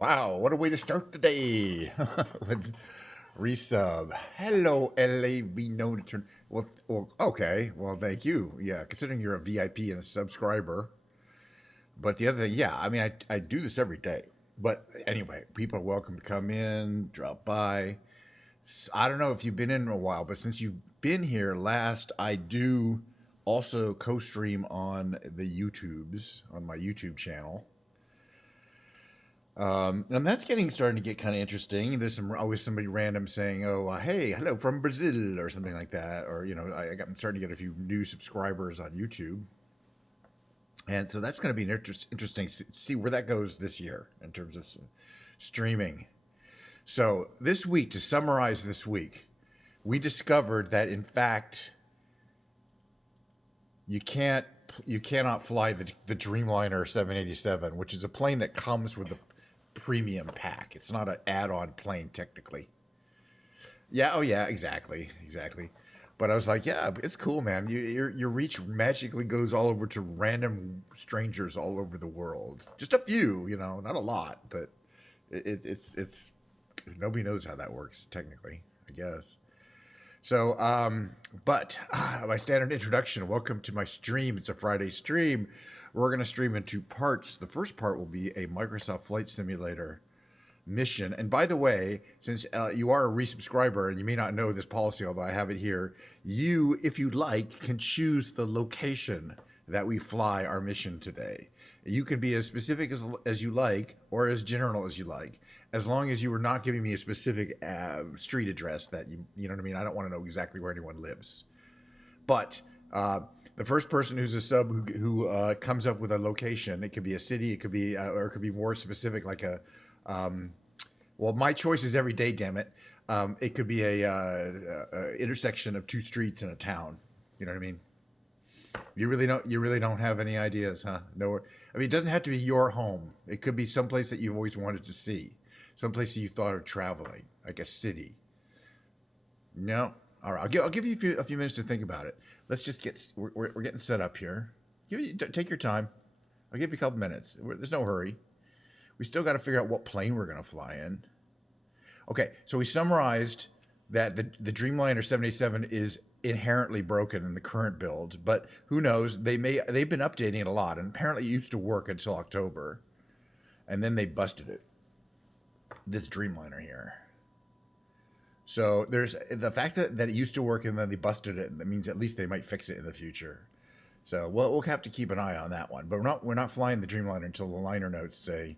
Wow, what a way to start the day with resub. Hello, LAV no to turn. Well, okay. Well, thank you. Yeah, considering you're a VIP and a subscriber. But the other thing, yeah, I mean, I do this every day. But anyway, people are welcome to come in, drop by. I don't know if you've been in a while, but since you've been here last, I do also co-stream on the YouTubes, on my YouTube channel. And that's starting to get kind of interesting. There's always somebody random saying, "Oh, hey, hello from Brazil" or something like that, or I'm starting to get a few new subscribers on YouTube, and so that's going to be interesting to see where that goes this year in terms of streaming. So this week, to summarize this week, we discovered that in fact you can't you cannot fly the Dreamliner 787, which is a plane that comes with the premium pack. It's not an add-on plane technically. Yeah. Oh, yeah. Exactly. But I was like, yeah, it's cool, man. Your reach magically goes all over to random strangers all over the world. Just a few, not a lot, but it's nobody knows how that works technically, I guess. So, but my standard introduction. Welcome to my stream. It's a Friday stream. We're going to stream in two parts. The first part will be a Microsoft Flight Simulator mission. And by the way, since you are a resubscriber and you may not know this policy, although I have it here, you, if you like, can choose the location that we fly our mission today. You can be as specific as you like or as general as you like, as long as you are not giving me a specific street address that you know what I mean? I don't want to know exactly where anyone lives. But the first person who's a sub who comes up with a location, it could be a city, it could be, or it could be more specific, like well, my choice is every day. Damn it! It could be a intersection of two streets in a town. You know what I mean? You really don't. You really don't have any ideas, huh? No. I mean, it doesn't have to be your home. It could be someplace that you've always wanted to see, someplace that you thought of traveling, like a city. No. All right. I'll give you a few minutes to think about it. Let's just get. We're getting set up here. Take your time. I'll give you a couple minutes. There's no hurry. We still got to figure out what plane we're going to fly in. Okay, so we summarized that the Dreamliner 787 is inherently broken in the current build, but who knows? They've been updating it a lot, and apparently it used to work until October, and then they busted it. This Dreamliner here. So there's the fact that it used to work and then they busted it. That means at least they might fix it in the future. So we'll have to keep an eye on that one. But we're not flying the Dreamliner until the liner notes say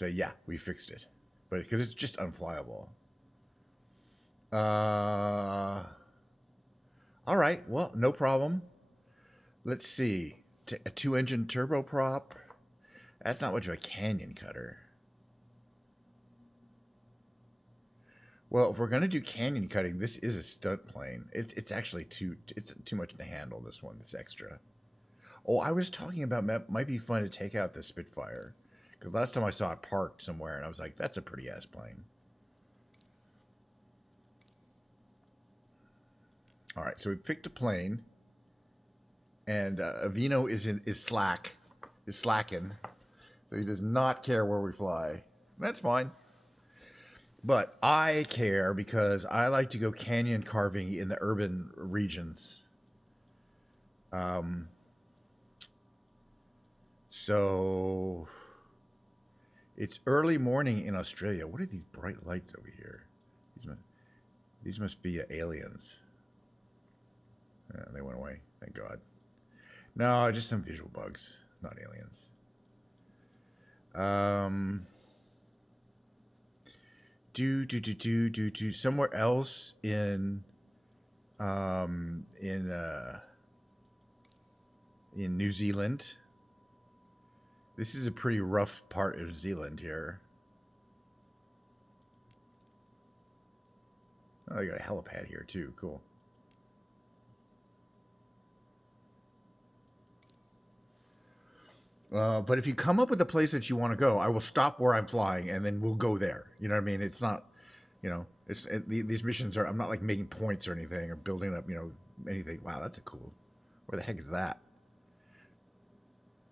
yeah, we fixed it, but because it's just unflyable. All right, well, no problem. Let's see. A two-engine turboprop. That's not much of a canyon cutter. Well, if we're gonna do canyon cutting, this is a stunt plane. It's actually too much to handle. This one, this extra. Oh, I was talking about might be fun to take out the Spitfire. Because last time I saw it parked somewhere, and I was like, that's a pretty ass plane. All right, so we picked a plane, and Avino is slacking, so he does not care where we fly. That's fine. But I care because I like to go canyon carving in the urban regions. So it's early morning in Australia. What are these bright lights over here? These must be aliens. Yeah, they went away. Thank God. No, just some visual bugs, not aliens. Do somewhere else in New Zealand. This is a pretty rough part of New Zealand here. Oh, they got a helipad here too. Cool. But if you come up with a place that you want to go, I will stop where I'm flying and then we'll go there. You know what I mean? It's not, these missions are. I'm not like making points or anything or building up, anything. Wow, that's a cool. Where the heck is that?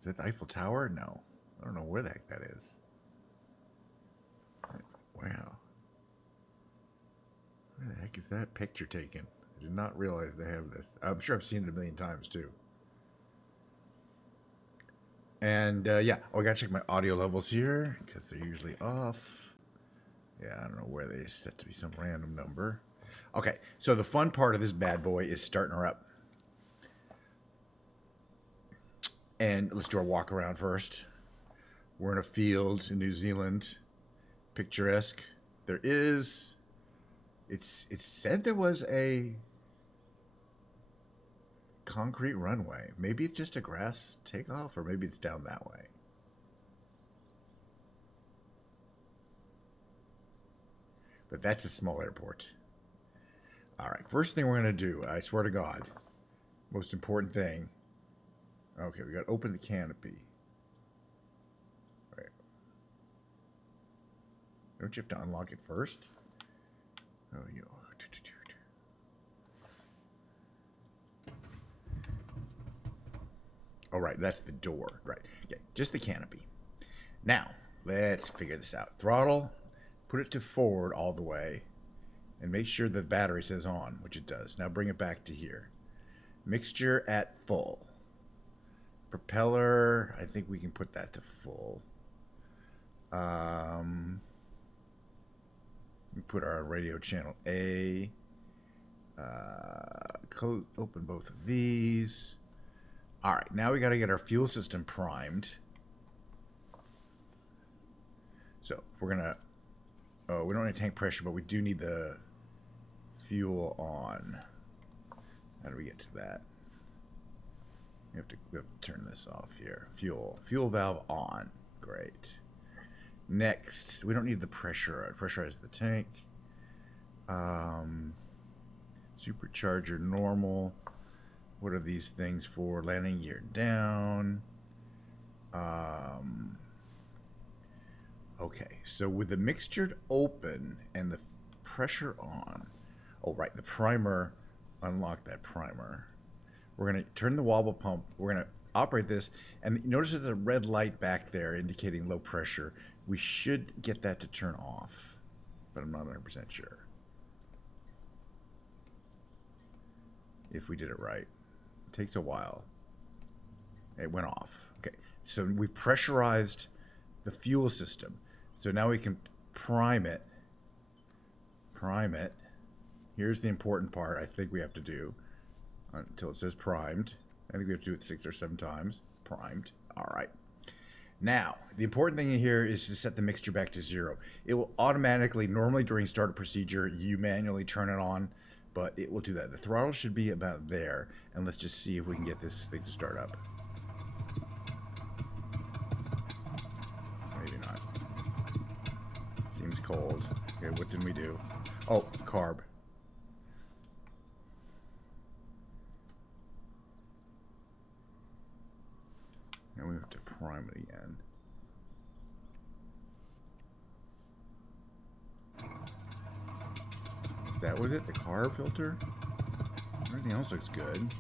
Is that the Eiffel Tower? No, I don't know where the heck that is. wow. Where the heck is that picture taken? I did not realize they have this. I'm sure I've seen it a million times too. And yeah, oh, I gotta check my audio levels here because they're usually off. Yeah, I don't know where they set to be some random number. Okay, so the fun part of this bad boy is starting her up. And let's do our walk around first. We're in a field in New Zealand, picturesque. There is, it's said there was a concrete runway. Maybe it's just a grass takeoff, or maybe it's down that way. But that's a small airport. All right, first thing we're going to do, I swear to God, most important thing. Okay, we got to open the canopy. Right. Don't you have to unlock it first? Oh, you. Oh, right, that's the door. Right. Okay, just the canopy. Now, let's figure this out. Throttle, put it to forward all the way, and make sure the battery says on, which it does. Now bring it back to here. Mixture at full. Propeller, I think we can put that to full. We put our radio channel A. Open both of these. All right, now we got to get our fuel system primed. So we're gonna. Oh, we don't need tank pressure, but we do need the fuel on. How do we get to that? We have to turn this off here. Fuel valve on. Great. Next, we don't need the pressure. Pressurize the tank. Supercharger normal. What are these things for? Landing gear down. Okay, so with the mixture open and the pressure on. Oh, right, the primer. Unlock that primer. We're going to turn the wobble pump. We're going to operate this. And notice there's a red light back there indicating low pressure. We should get that to turn off, but I'm not 100% sure if we did it right. It takes a while. It went off. Okay, so we've pressurized the fuel system. So now we can prime it. Prime it. Here's the important part I think we have to do until it says primed. I think we have to do it 6 or 7 times. Primed. All right. Now, the important thing here is to set the mixture back to 0. It will automatically, normally during startup procedure, you manually turn it on, but it will do that. The throttle should be about there, and let's just see if we can get this thing to start up. Maybe not. Seems cold. Okay, what did we do? Oh, carb. Now we have to prime it again. Is that what it? The carb filter? Everything else looks good.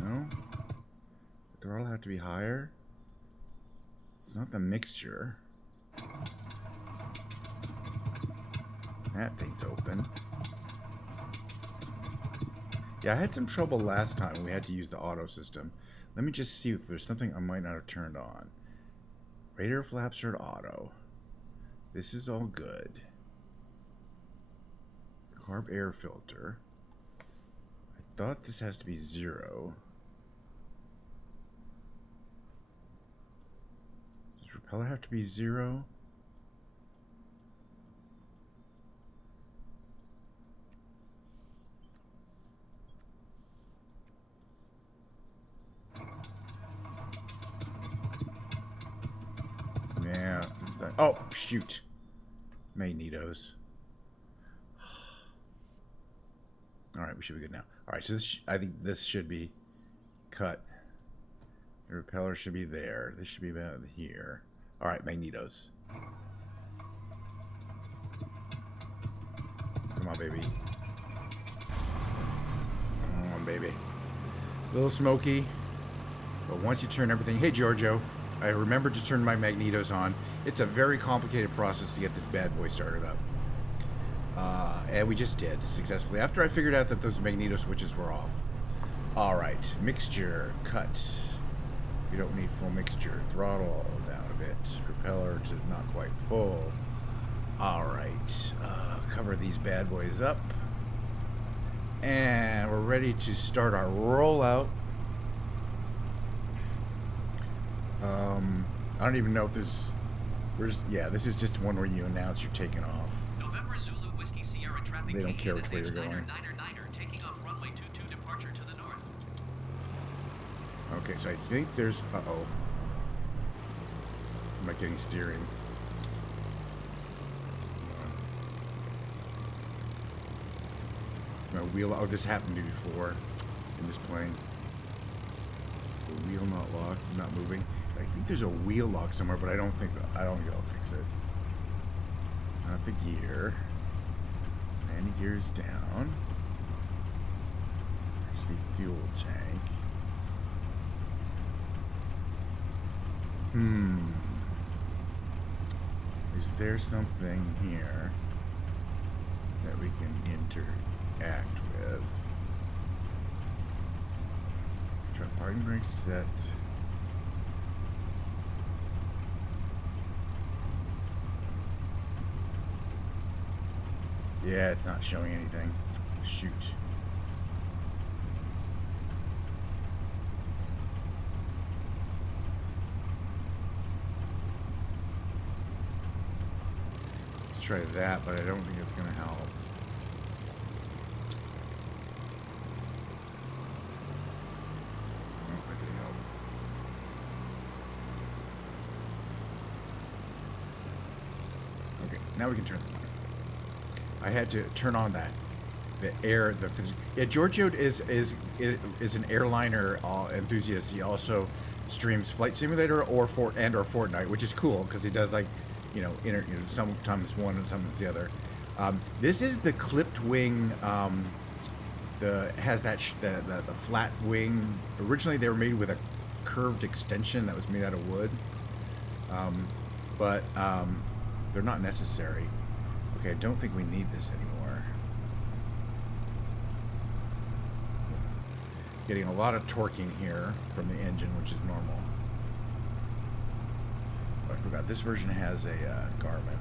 No? The throttle have to be higher? It's not the mixture. That thing's open. Yeah, I had some trouble last time when we had to use the auto system. Let me just see if there's something I might not have turned on. Radar flaps are at auto. This is all good. Carb air filter. I thought this has to be 0. Does propeller have to be 0? Yeah. Oh, shoot. Magnetos. All right, we should be good now. All right, so this I think this should be cut. The repeller should be there. This should be about here. All right, magnetos. Come on, baby. Come on, baby. A little smoky, but once you turn everything... Hey, Giorgio. I remembered to turn my magnetos on. It's a very complicated process to get this bad boy started up. And we just did successfully after I figured out that those magneto switches were off. Alright, mixture, cut. We don't need full mixture. Throttle down a bit. Propeller to not quite full. Alright, cover these bad boys up. And we're ready to start our rollout. I don't even know if this... yeah, this is just one where you announce you're taking off. November Zulu Whiskey Sierra traffic. They don't care which way you're going. Niner, taking off runway 22 departure to the north. Okay, so I think there's... Uh-oh. I'm not getting steering. My wheel... Oh, this happened to me before in this plane. The wheel not locked, not moving. I think there's a wheel lock somewhere, but I don't think I'll fix it. Not the gear. Landing gear's down. There's the fuel tank. Is there something here that we can interact with? Try parking brake set. Yeah, it's not showing anything. Shoot. Let's try that, but I don't think it's going to help. Nope, that didn't help. Okay, now we can turn the light. I had to turn on yeah, Giorgio is an airliner enthusiast. He also streams Flight Simulator or Fortnite, which is cool because he does like, sometimes one and sometimes the other. This is the clipped wing. Has that the flat wing. Originally they were made with a curved extension that was made out of wood, but they're not necessary. Okay, I don't think we need this anymore. Getting a lot of torquing here from the engine, which is normal. But I forgot, this version has a Garmin,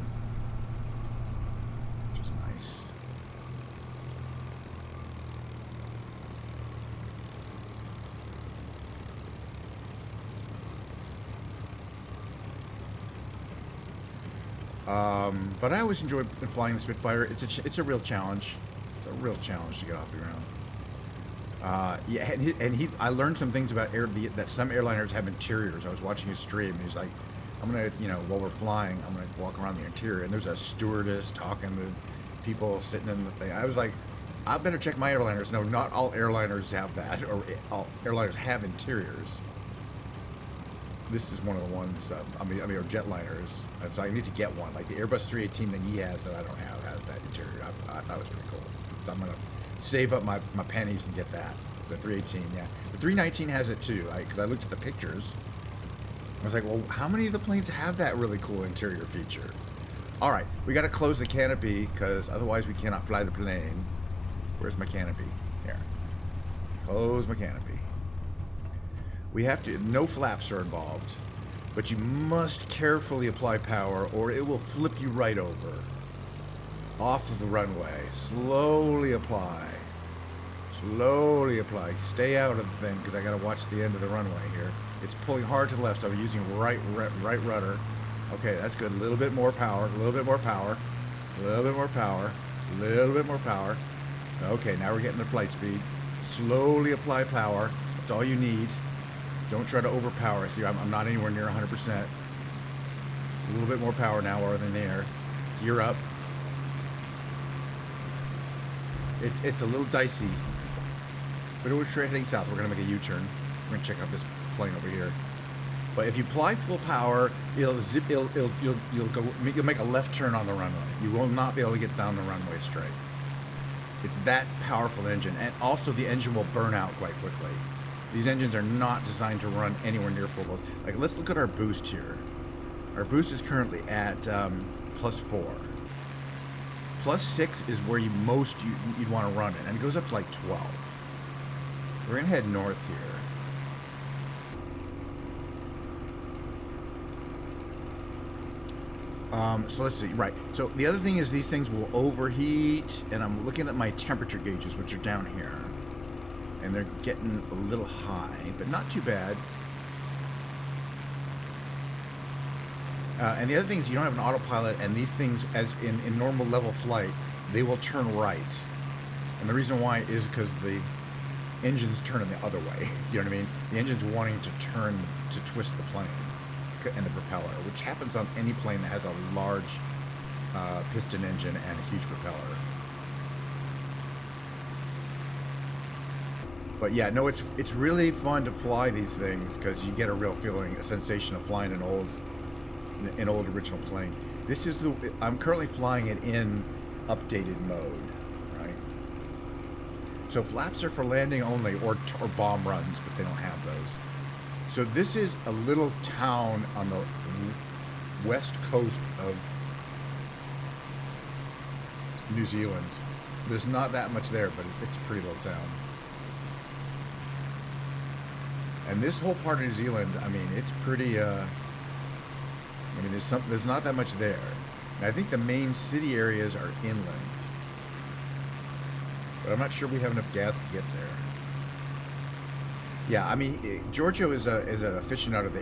which is nice. But I always enjoy flying the Spitfire. It's a real challenge. It's a real challenge to get off the ground. Yeah, I learned some things about that some airliners have interiors. I was watching his stream, and he's like, I'm gonna, while we're flying, I'm gonna walk around the interior, and there's a stewardess talking to people sitting in the thing. I was like, I better check my airliners. No, not all airliners have that, or all airliners have interiors. This is one of the ones, or jetliners. So I need to get one. Like the Airbus 318 that he has that I don't have has that interior. I thought it was pretty cool. So I'm going to save up my pennies and get that. The 318, yeah. The 319 has it too, because I looked at the pictures. I was like, well, how many of the planes have that really cool interior feature? All right, we got to close the canopy because otherwise we cannot fly the plane. Where's my canopy? Here. Close my canopy. We have to, no flaps are involved, but you must carefully apply power or it will flip you right over. Off of the runway. Slowly apply. Slowly apply. Stay out of the thing because I got to watch the end of the runway here. It's pulling hard to the left, so I'm using right rudder. Okay, that's good. A little bit more power. A little bit more power. A little bit more power. A little bit more power. Okay, now we're getting to flight speed. Slowly apply power. That's all you need. Don't try to overpower. See, I'm not anywhere near 100%. A little bit more power now rather than there. Gear up. It's a little dicey. But we're heading south. We're going to make a U-turn. We're going to check out this plane over here. But if you apply full power, you'll make a left turn on the runway. You will not be able to get down the runway straight. It's that powerful engine. And also the engine will burn out quite quickly. These engines are not designed to run anywhere near full load. Like, let's look at our boost here. Our boost is currently at +4. +6 is where you'd want to run it, and it goes up to like 12. We're gonna head north here. So let's see. Right. So the other thing is these things will overheat, and I'm looking at my temperature gauges, which are down here, and they're getting a little high, but not too bad. And the other thing is you don't have an autopilot, and these things, as in normal level flight, they will turn right. And the reason why is because the engine's turning the other way. You know what I mean? The engine's wanting to turn, to twist the plane and the propeller, which happens on any plane that has a large piston engine and a huge propeller. But yeah, no, it's really fun to fly these things because you get a real feeling, a sensation of flying an old original plane. This is I'm currently flying it in updated mode, right? So flaps are for landing only or bomb runs, but they don't have those. So this is a little town on the west coast of New Zealand. There's not that much there, but it's a pretty little town. And this whole part of New Zealand, I mean, it's pretty, I mean, there's not that much there. And I think the main city areas are inland. But I'm not sure we have enough gas to get there. Yeah, I mean, Giorgio is an aficionado of the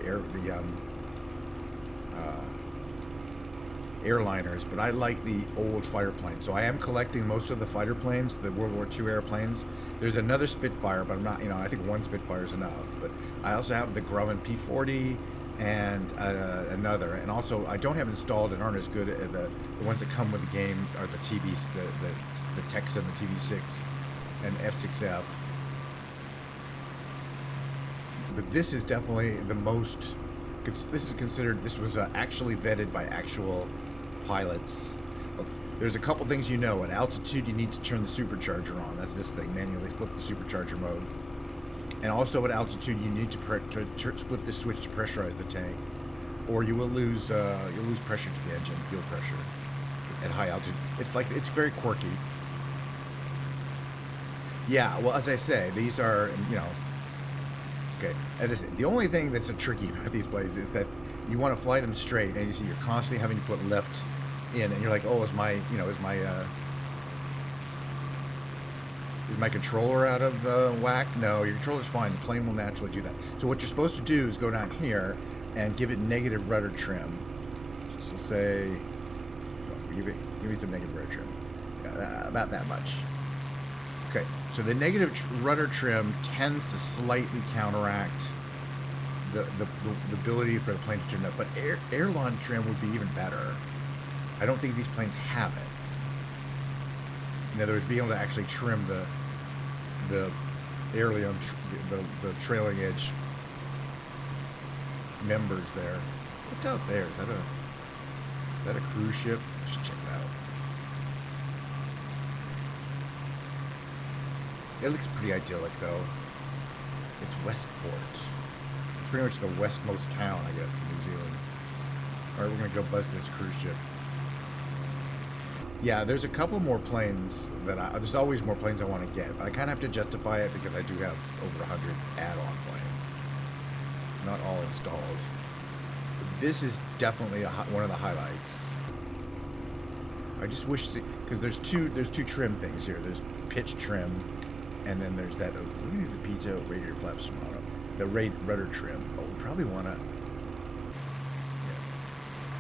airliners, but I like the old fighter planes. So I am collecting most of the fighter planes, the World War II airplanes. There's another Spitfire, but I'm not, I think one Spitfire is enough. But I also have the Grumman P-40 and another. And also, I don't have installed and aren't as good at the ones that come with the game are the TVs, the Texan, the TV6, and F6F. But this is definitely the most. This is considered. This was actually vetted by actual pilots. There's a couple things you know. At altitude, you need to turn the supercharger on. That's this thing. Manually flip the supercharger mode. And also at altitude, you need to flip the switch to pressurize the tank, or you will lose pressure to the engine, fuel pressure, at high altitude. It's very quirky. Yeah. Well, as I say, these are Okay, as I said, the only thing that's tricky about these planes is that you want to fly them straight, and you see you're constantly having to put left in, and you're like, oh, is my controller out of whack? No, your controller's fine. The plane will naturally do that. So what you're supposed to do is go down here and give it negative rudder trim. So say, give me some negative rudder trim, about that much. Okay, so the negative rudder trim tends to slightly counteract the ability for the plane to turn up, but airline trim would be even better. I don't think these planes have it. In other words, being able to actually trim the aileron, the trailing edge members there. What's out there? Is that a cruise ship? Let's check it out. It looks pretty idyllic, though. It's Westport. It's pretty much the westmost town, I guess, in New Zealand. All right, we're gonna go buzz this cruise ship. Yeah, there's a couple more planes there's always more planes I want to get, but I kind of have to justify it because I do have over 100 add-on planes. Not all installed. But this is definitely one of the highlights. I just wish, because there's two trim things here. There's pitch trim, and then there's that, we need the Pitot radiator flaps tomorrow. The rudder trim. Oh, we probably want to,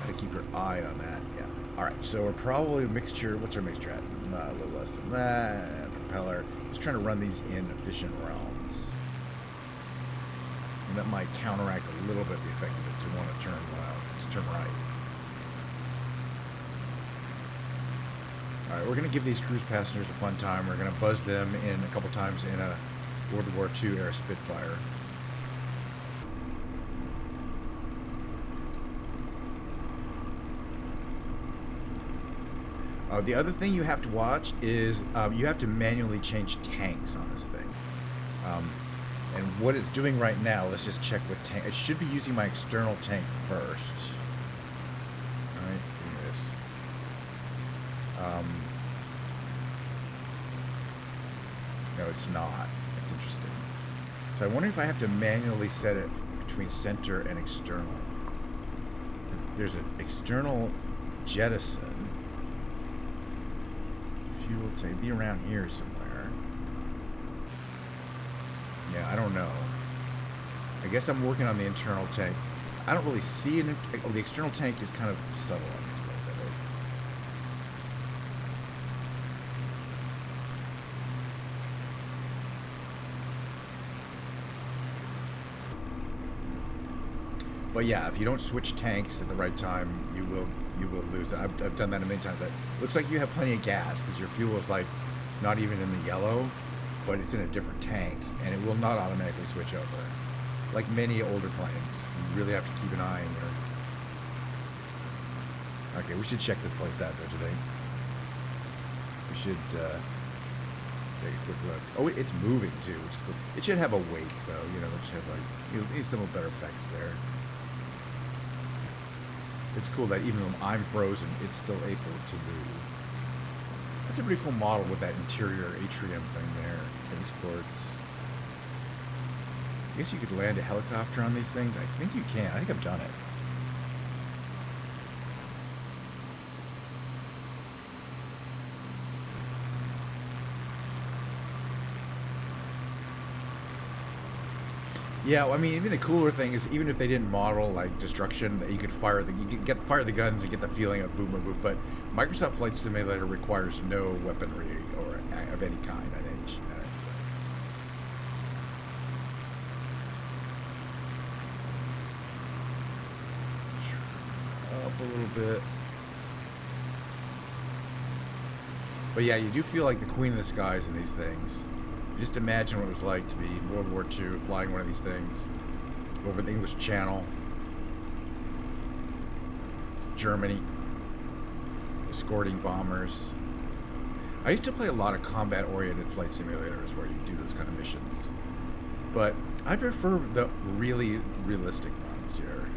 gotta keep your eye on that. Yeah. All right, so we're probably what's our mixture at? A little less than that. Propeller. Just trying to run these in efficient realms. And that might counteract a little bit the effect of it to want to turn right. All right, we're going to give these cruise passengers a fun time. We're going to buzz them in a couple times in a World War II era Spitfire. The other thing you have to watch is you have to manually change tanks on this thing. And what it's doing right now, let's just check what tank. It should be using my external tank first. Alright, do this. No, it's not. That's interesting. So I wonder if I have to manually set it between center and external. There's an external jettison. Fuel tank. Be around here somewhere. Yeah, I don't know. I guess I'm working on the internal tank. I don't really see it. Oh, the external tank is kind of subtle on these builds, I think. But yeah, if you don't switch tanks at the right time, you will lose. I've done that a million times. But looks like you have plenty of gas because your fuel is like not even in the yellow, but it's in a different tank, and it will not automatically switch over. Like many older planes, you really have to keep an eye on your... Okay, we should check this place out, don't you think? We should take a quick look. Oh, it's moving too, which is cool. It should have a wake though, you know, it should have like, you know, need some better effects there. It's cool that even when I'm frozen, it's still able to move. That's a pretty cool model with that interior atrium thing there. Tennis courts. I guess you could land a helicopter on these things. I think you can. I think I've done it. Yeah, well, I mean, even the cooler thing is, even if they didn't model like destruction, you could fire the fire the guns and get the feeling of boom, boom, boom. But Microsoft Flight Simulator requires no weaponry or of any kind at any. Up a little bit. But yeah, you do feel like the queen of the skies in these things. Just imagine what it was like to be in World War II, flying one of these things over the English Channel, Germany, escorting bombers. I used to play a lot of combat-oriented flight simulators where you do those kind of missions, but I prefer the really realistic ones here.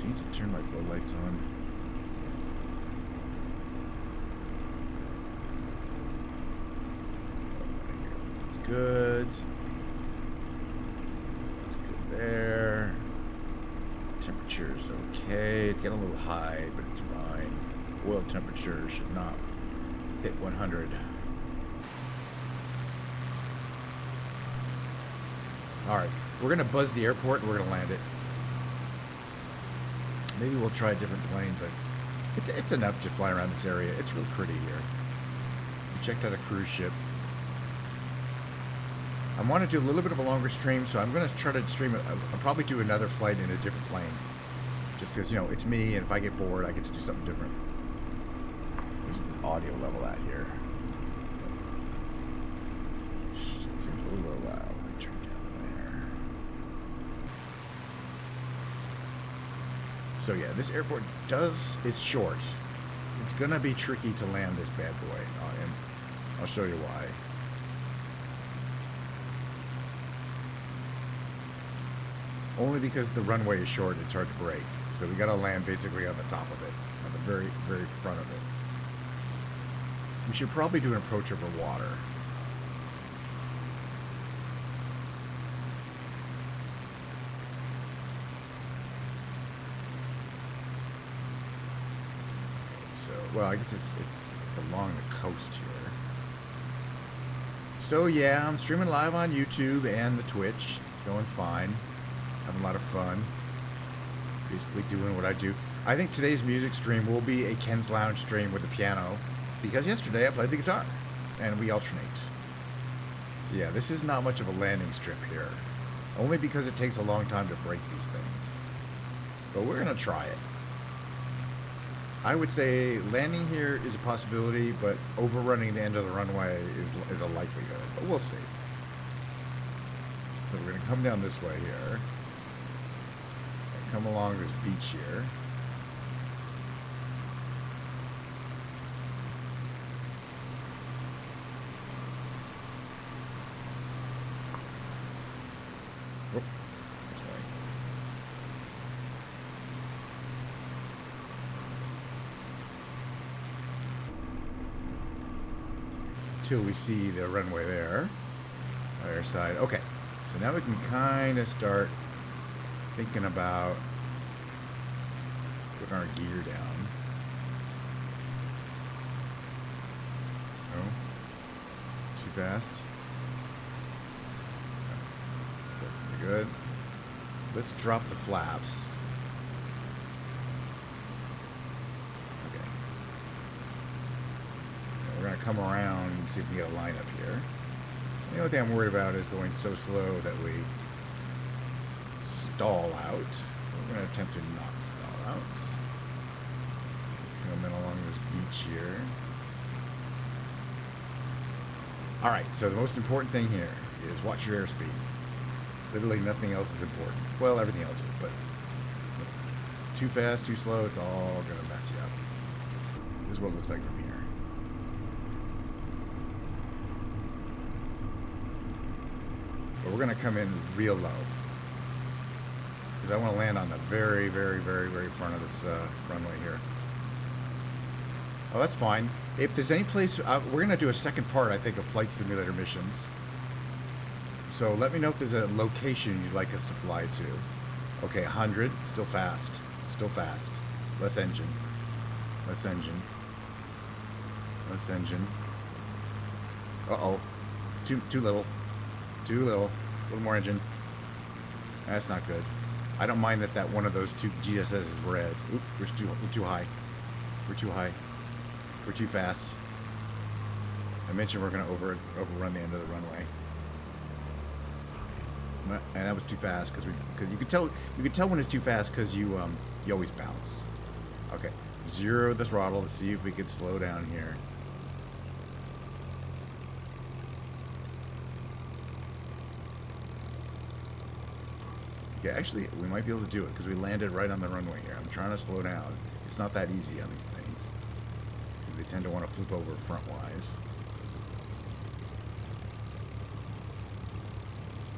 Do I need to turn my flow lights on? Good. Good there. Temperature's okay. It's getting a little high, but it's fine. Oil temperature should not hit 100. Alright, we're going to buzz the airport and we're going to land it. Maybe we'll try a different plane, but it's enough to fly around this area. It's real pretty here. We checked out a cruise ship. I want to do a little bit of a longer stream, so I'm going to try to stream it. I'll probably do another flight in a different plane. Just because, you know, it's me, and if I get bored, I get to do something different. Where's the audio level at here? Seems a little loud. Let me turn down there. So yeah, this airport it's short. It's going to be tricky to land this bad boy, and I'll show you why. Only because the runway is short, it's hard to break. So we gotta land basically on the top of it, on the very, very front of it. We should probably do an approach over water. So, well, I guess it's along the coast here. So yeah, I'm streaming live on YouTube and the Twitch. It's going fine. Having a lot of fun. Basically doing what I do. I think today's music stream will be a Ken's Lounge stream with the piano, because yesterday I played the guitar, and we alternate. So yeah, this is not much of a landing strip here. Only because it takes a long time to break these things. But we're going to try it. I would say landing here is a possibility, but overrunning the end of the runway is a likelihood. But we'll see. So we're going to come down this way here. Come along this beach here. till we see the runway there. Other side. Okay. So now we can kind of start thinking about putting our gear down. Oh. Too fast. Pretty good. Let's drop the flaps. Okay. Now we're going to come around and see if we can get a line up here. The only thing I'm worried about is going so slow that we stall out. We're going to attempt to not stall out. Coming along this beach here. Alright, so the most important thing here is watch your airspeed. Literally nothing else is important. Well, everything else is, but too fast, too slow, it's all going to mess you up. This is what it looks like from here. But we're going to come in real low. Because I want to land on the very, very, very, very front of this runway here. Oh, that's fine. If there's any place... we're going to do a second part, I think, of Flight Simulator missions. So let me know if there's a location you'd like us to fly to. Okay, 100. Still fast. Still fast. Less engine. Less engine. Less engine. Uh-oh. Too little. Too little. A little more engine. That's not good. I don't mind that one of those two GSS is red. Oop, we're too high. We're too high. We're too fast. I mentioned we're going to overrun the end of the runway. And that was too fast because you could tell when it's too fast because you always bounce. Okay, zero the throttle. Let's see if we could slow down here. Okay, actually, we might be able to do it because we landed right on the runway here. I'm trying to slow down. It's not that easy on these things. They tend to want to flip over front-wise.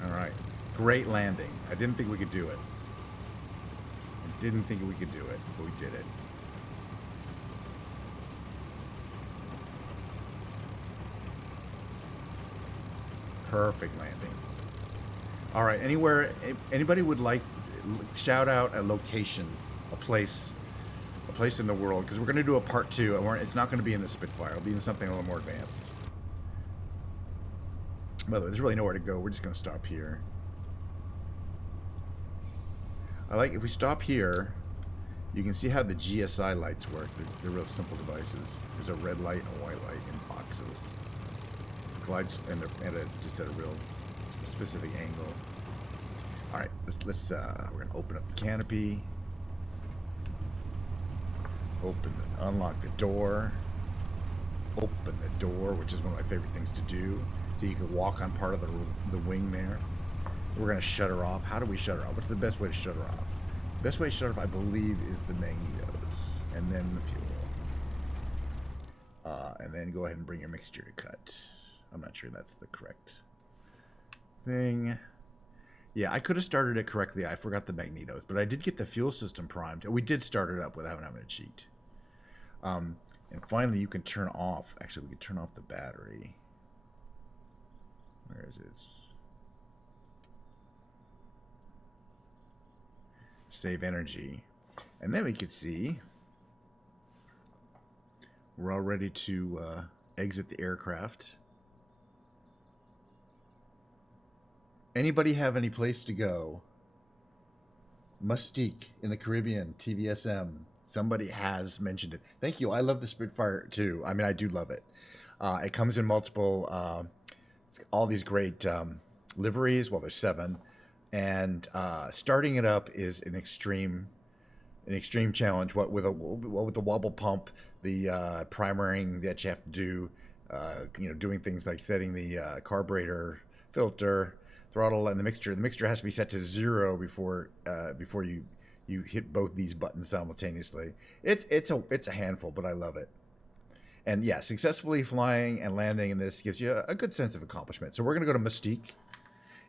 All right. Great landing. I didn't think we could do it. I didn't think we could do it, but we did it. Perfect landing. All right. Anybody would like shout out a location, a place in the world, because we're going to do a part 2, and it's not going to be in the Spitfire. It'll be in something a little more advanced. By the way, there's really nowhere to go. We're just going to stop here. If we stop here, you can see how the GSI lights work. They're real simple devices. There's a red light and a white light in boxes. Glides and just at a real specific angle. All right, we're gonna open up the canopy. Unlock the door. Open the door, which is one of my favorite things to do. So you can walk on part of the wing there. We're going to shut her off. How do we shut her off? What's the best way to shut her off? The best way to shut her off, I believe, is the magnetos. And then the fuel. And then go ahead and bring your mixture to cut. I'm not sure that's the correct thing. Yeah, I could have started it correctly. I forgot the magnetos. But I did get the fuel system primed. We did start it up without having to cheat. And finally, you can turn off. Actually, we can turn off the battery. Where is it? Save energy. And then we can see we're all ready to exit the aircraft. Anybody have any place to go? Mustique in the Caribbean, TVSM. Somebody has mentioned it. Thank you. I love the Spitfire too. I mean, I do love it. It comes in multiple, all these great liveries. Well, there's 7. And starting it up is an extreme challenge. What with the wobble pump, the primering that you have to do, doing things like setting the carburetor, filter, throttle, and the mixture. The mixture has to be set to 0 before you hit both these buttons simultaneously. It's a handful, but I love it. And yeah, successfully flying and landing in this gives you a good sense of accomplishment. So we're going to go to Mustique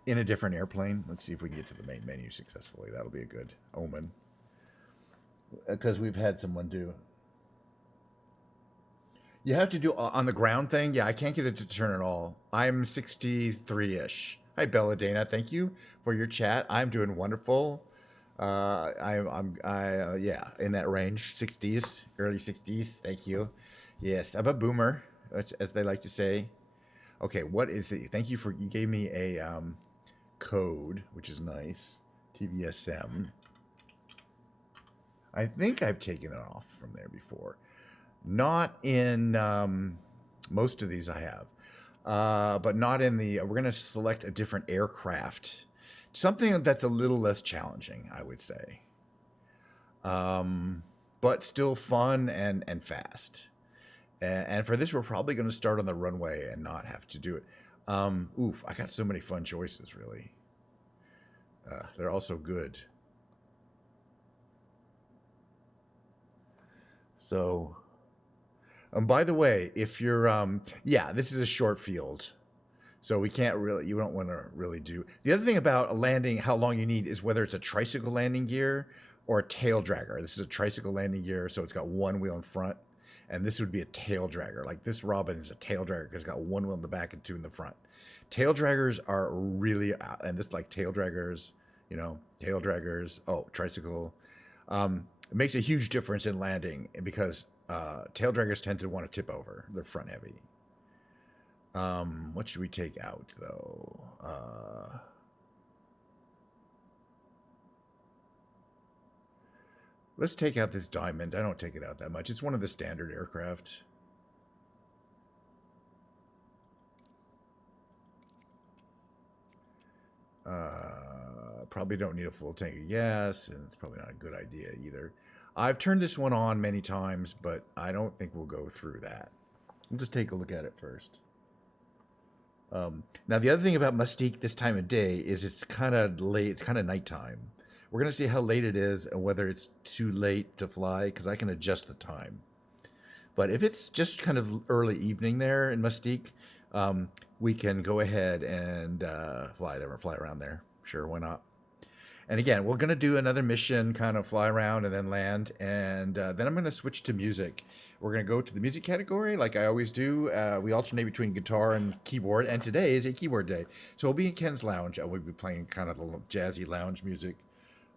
in a different airplane. Let's see if we can get to the main menu successfully. That'll be a good omen. Because we've had someone do. You have to do on the ground thing. Yeah, I can't get it to turn at all. I'm 63-ish. Hi, Belladonna. Thank you for your chat. I'm doing wonderful. Yeah, in that range, 60s, early 60s. Thank you. Yes, I'm a boomer, as they like to say. Okay, what is it? Thank you for you gave me a code, which is nice. TVSM. I think I've taken it off from there before. Not in most of these I have, but not in the. We're going to select a different aircraft, something that's a little less challenging, I would say, but still fun and fast. And for this, we're probably going to start on the runway and not have to do it. Oof, I got so many fun choices, really. They're all so good. So, by the way, if you're, yeah, this is a short field. So we can't really, you don't want to really do. The other thing about a landing, how long you need, is whether it's a tricycle landing gear or a tail dragger. This is a tricycle landing gear, so it's got one wheel in front. And this would be a tail dragger. Like this Robin is a tail dragger because it's got one wheel in the back and two in the front. Tail draggers are really, and this like tail draggers, tail draggers. Oh, tricycle. It makes a huge difference in landing because tail draggers tend to want to tip over. They're front heavy. What should we take out though? Let's take out this Diamond. I don't take it out that much. It's one of the standard aircraft. Probably don't need a full tank of gas, and it's probably not a good idea either. I've turned this one on many times, but I don't think we'll go through that. We'll just take a look at it first. Now, the other thing about Mustique this time of day is it's kind of late. It's kind of nighttime. We're going to see how late it is and whether it's too late to fly, because I can adjust the time. But if it's just kind of early evening there in Mustique, we can go ahead and fly there or fly around there. Sure, why not? And again, we're going to do another mission, kind of fly around and then land. And then I'm going to switch to music. We're going to go to the music category like I always do. We alternate between guitar and keyboard. And today is a keyboard day. So we'll be in Ken's lounge. We'll be playing kind of a jazzy lounge music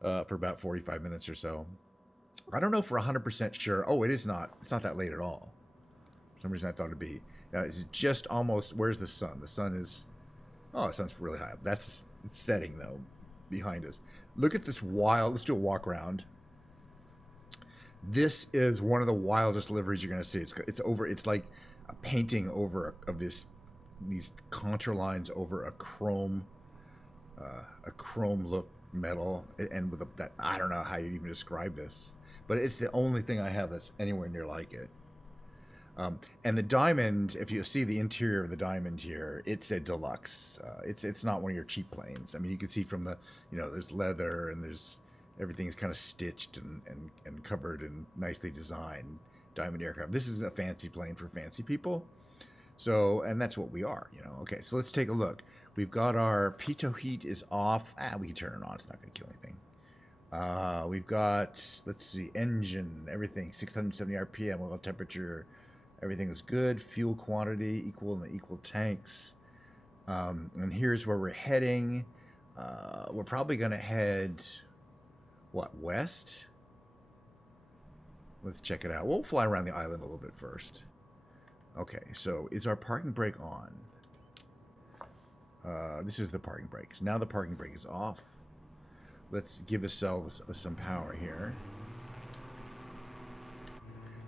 for about 45 minutes or so. I don't know if we're 100% sure. Oh, it is not. It's not that late at all. For some reason I thought it'd be. It's just almost. Where's the sun? The sun is. Oh, the sun's really high up. That's setting though, behind us. Look at this wild. Let's do a walk around. This is one of the wildest liveries you're going to see. It's over. It's like a painting over of these contour lines over a chrome look metal, and with that. I don't know how you even describe this, but it's the only thing I have that's anywhere near like it. And the Diamond, if you see the interior of the Diamond here, it's a deluxe. It's not one of your cheap planes. I mean, you can see from the, there's leather and there's everything is kind of stitched and covered and nicely designed Diamond aircraft. This is a fancy plane for fancy people. So, and that's what we are, Okay, so let's take a look. We've got our pitot heat is off. We can turn it on. It's not going to kill anything. We've got, let's see, engine, everything, 670 RPM, oil temperature. Everything is good. Fuel quantity equal in the equal tanks. And here's where we're heading. We're probably going to head, west? Let's check it out. We'll fly around the island a little bit first. Okay, so is our parking brake on? This is the parking brake. So now the parking brake is off. Let's give ourselves some power here.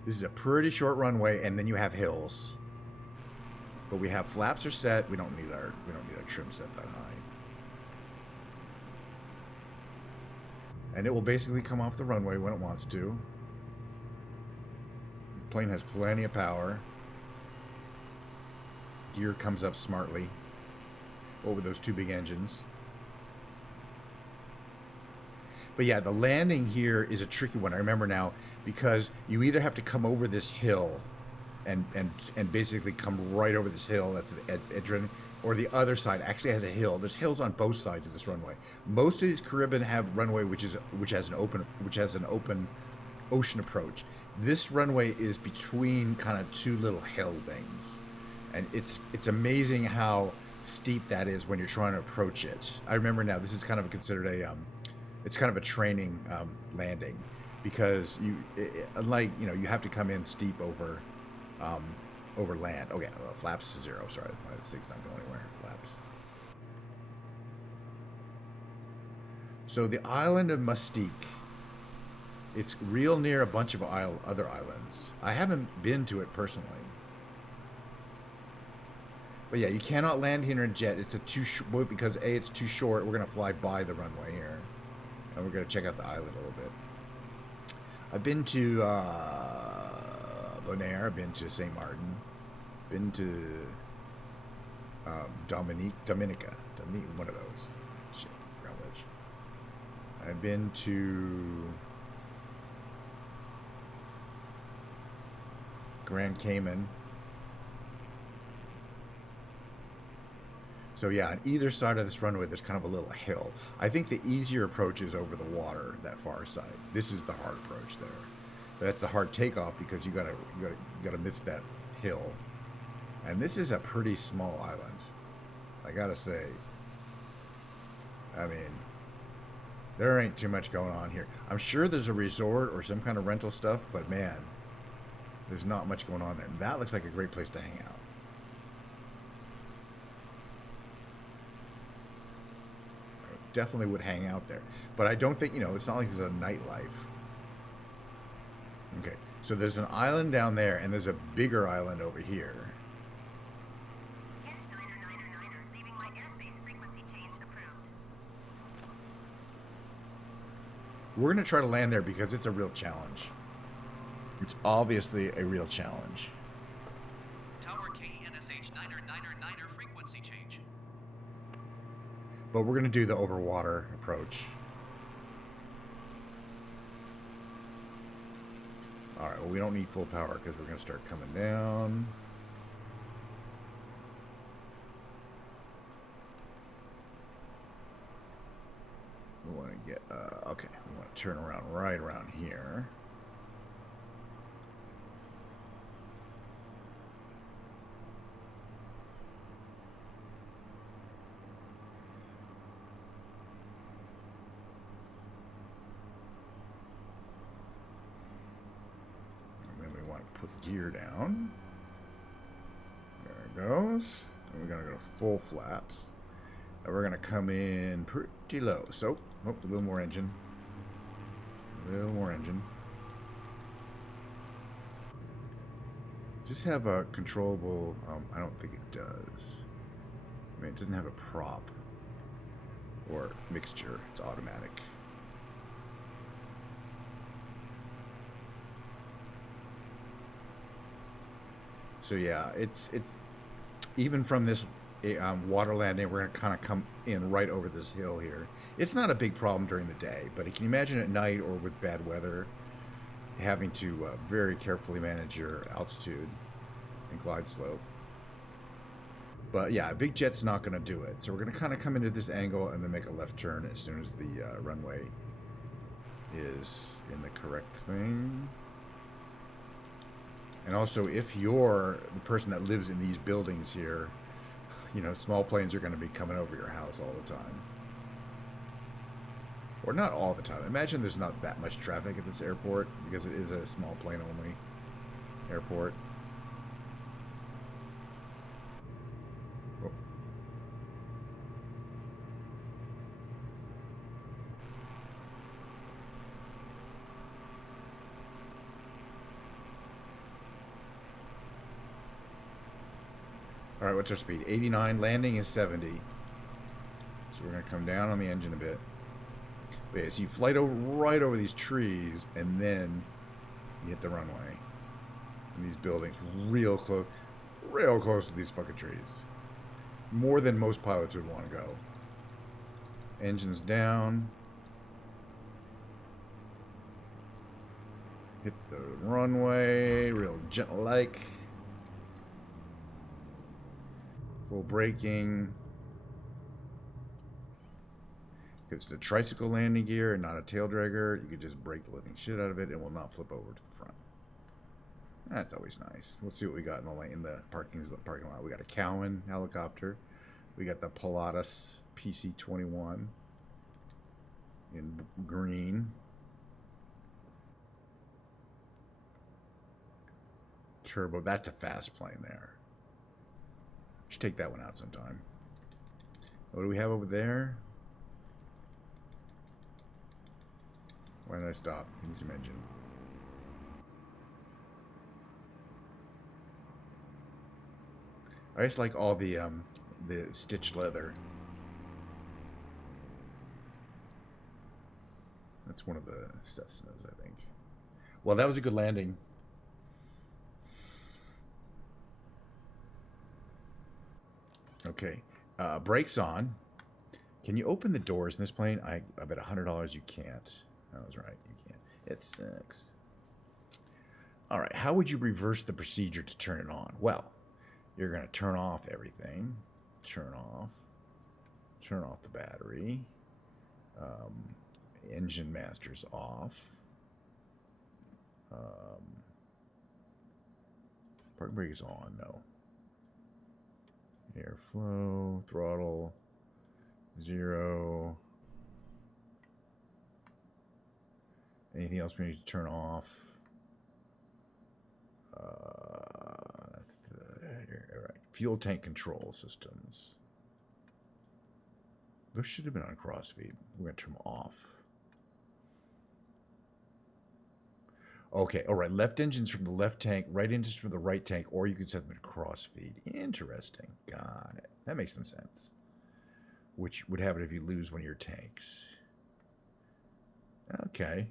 This is a pretty short runway, and then you have hills. But we have flaps are set. We don't need our trim set that high. And it will basically come off the runway when it wants to. The plane has plenty of power. Gear comes up smartly over those two big engines. But yeah, the landing here is a tricky one. I remember now, because you either have to come over this hill and basically come right over this hill, that's the edge, or the other side actually has a hill. There's hills on both sides of this runway. Most of these Caribbean have runway which has an open ocean approach. This runway is between kind of two little hill things, and it's amazing how steep that is when you're trying to approach it. I remember now. This is kind of considered a it's kind of a training landing, because unlike you have to come in steep over land. Okay, flaps to 0. Sorry, this thing's not going anywhere. Flaps. So the island of Mustique. It's real near a bunch of other islands. I haven't been to it personally. But yeah, you cannot land here in a jet. It's because A, it's too short. We're going to fly by the runway here. And we're going to check out the island a little bit. I've been to Bonaire. I've been to St. Martin. Been to Dominica. One of those. Shit, forgot which. I've been to Grand Cayman. So yeah, on either side of this runway, there's kind of a little hill. I think the easier approach is over the water, that far side. This is the hard approach there. But that's the hard takeoff because you gotta miss that hill. And this is a pretty small island, I gotta say. I mean, there ain't too much going on here. I'm sure there's a resort or some kind of rental stuff, but man, there's not much going on there. That looks like a great place to hang out. I definitely would hang out there. But I don't think, it's not like there's a nightlife. Okay, so there's an island down there, and there's a bigger island over here. We're going to try to land there because it's a real challenge. It's obviously a real challenge. Tower KENSH 9er frequency change. But we're going to do the overwater approach. Alright, well, we don't need full power because we're going to start coming down. We want to get, okay, we want to turn around right around here. Put gear down. There it goes. And we're going to go full flaps. And we're going to come in pretty low. So, a little more engine. A little more engine. Does this have a controllable? I don't think it does. I mean, it doesn't have a prop or mixture. It's automatic. So yeah, it's even from this water landing, we're going to kind of come in right over this hill here. It's not a big problem during the day, but you can imagine at night or with bad weather, having to very carefully manage your altitude and glide slope. But yeah, a big jet's not going to do it. So we're going to kind of come into this angle and then make a left turn as soon as the runway is in the correct thing. And also, if you're the person that lives in these buildings here, small planes are going to be coming over your house all the time. Or not all the time. Imagine there's not that much traffic at this airport because it is a small plane only airport. Oh. All right, what's our speed? 89. Landing is 70. So we're going to come down on the engine a bit. But yeah, so you fly right over these trees, and then you hit the runway. And these buildings, real close to these fucking trees. More than most pilots would want to go. Engines down. Hit the runway, real gentle-like. Full braking. It's a tricycle landing gear and not a tail dragger. You could just break the living shit out of it and will not flip over to the front. That's always nice. Let's see what we got in the parking lot. We got a Cowan helicopter. We got the Pilatus PC-21 in green. Turbo. That's a fast plane there. Should take that one out sometime. What do we have over there? Why did I stop? I need some engine. I just like all the stitched leather. That's one of the Cessnas, I think. Well, that was a good landing. Okay, brakes on. Can you open the doors in this plane? I bet $100 you can't. I was right, you can't. It sucks. All right, how would you reverse the procedure to turn it on? Well, you're going to turn off everything. Turn off the battery. Engine master's off. Parking brake is on, no. Airflow, throttle, 0. Anything else we need to turn off? That's right. Fuel tank control systems. Those should have been on crossfeed. We're going to turn them off. Okay, all right. Left engines from the left tank, right engines from the right tank, or you can set them to crossfeed. Interesting. Got it. That makes some sense. Which would happen if you lose one of your tanks. Okay.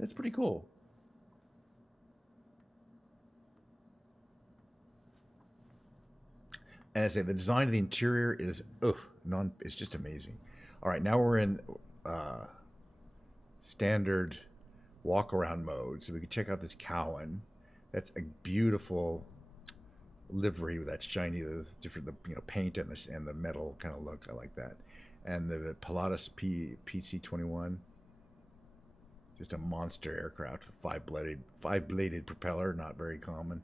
That's pretty cool. And I say the design of the interior is it's just amazing. All right, now we're in standard walk around mode, so we can check out this Cowan. That's a beautiful livery with that shiny, the different paint and the metal kind of look. I like that. And the Pilatus PC-21, just a monster aircraft with five-bladed propeller, not very common.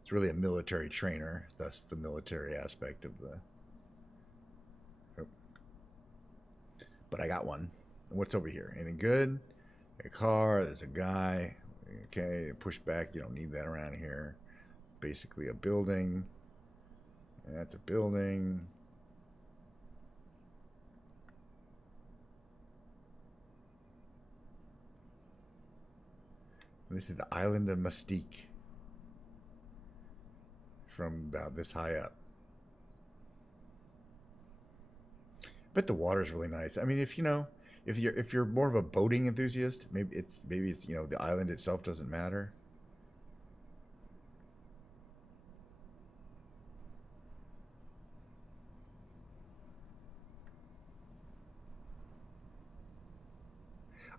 It's really a military trainer, thus the military aspect of the. Oh. But I got one. What's over here? Anything good? A car. There's a guy. Okay, push back. You don't need that around here. Basically a building. And that's a building. And this is the island of Mystique. From about this high up. But the water is really nice. I mean, if you're more of a boating enthusiast, maybe it's the island itself doesn't matter.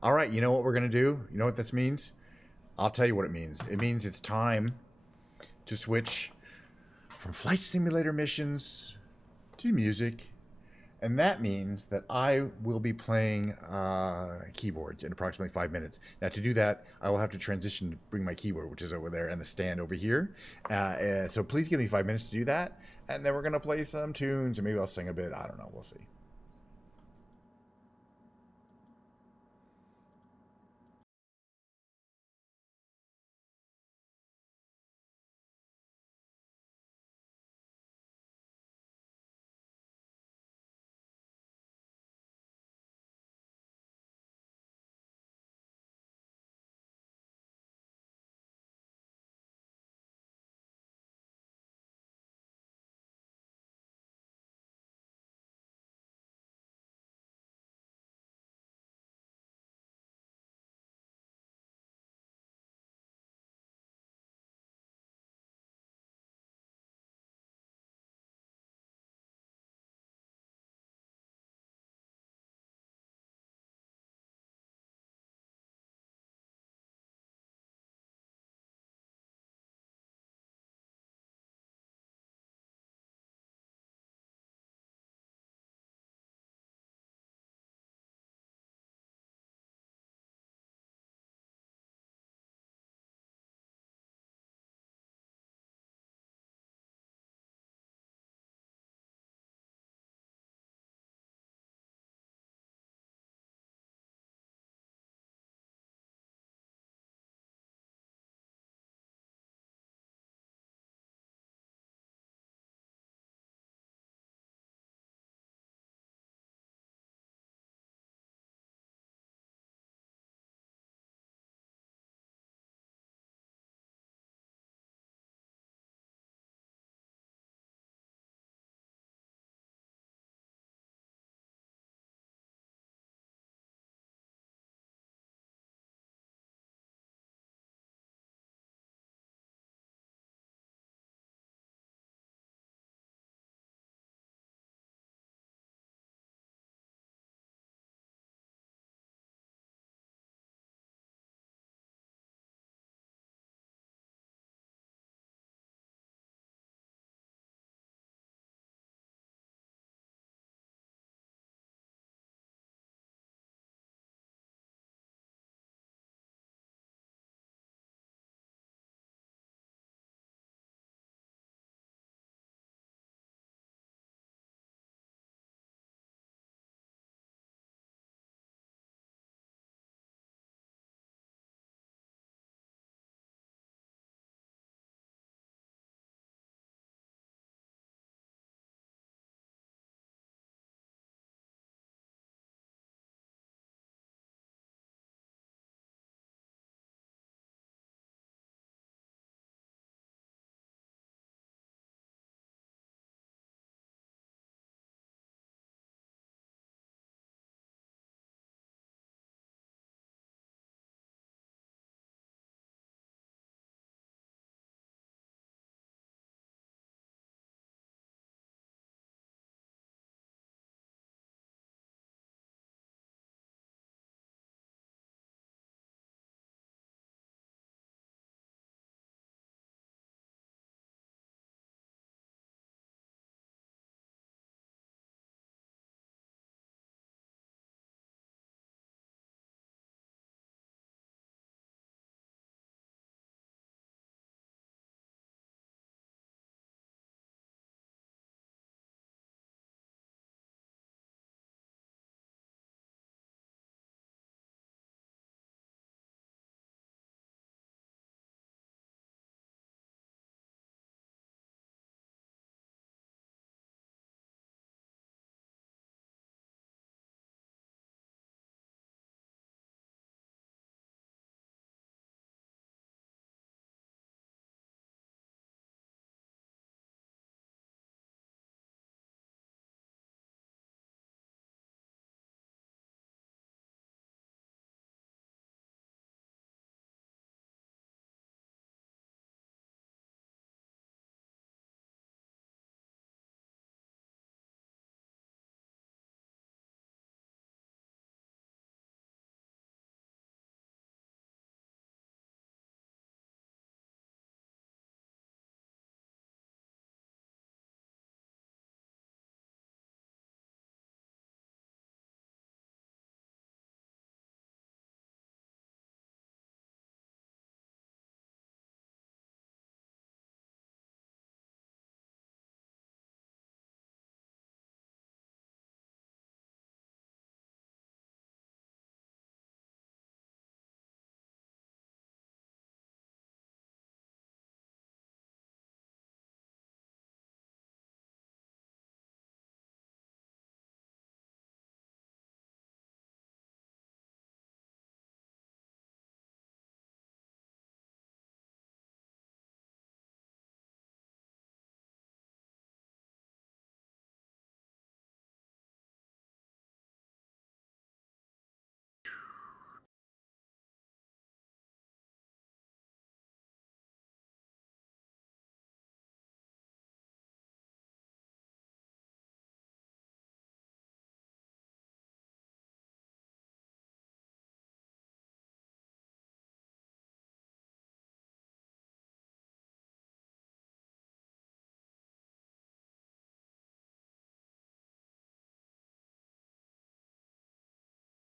All right, you know what we're gonna do? You know what this means? I'll tell you what it means. It means it's time to switch from flight simulator missions to music. And that means that I will be playing keyboards in approximately 5 minutes. Now, to do that, I will have to transition to bring my keyboard, which is over there, and the stand over here. So please give me 5 minutes to do that. And then we're going to play some tunes, and maybe I'll sing a bit. I don't know. We'll see.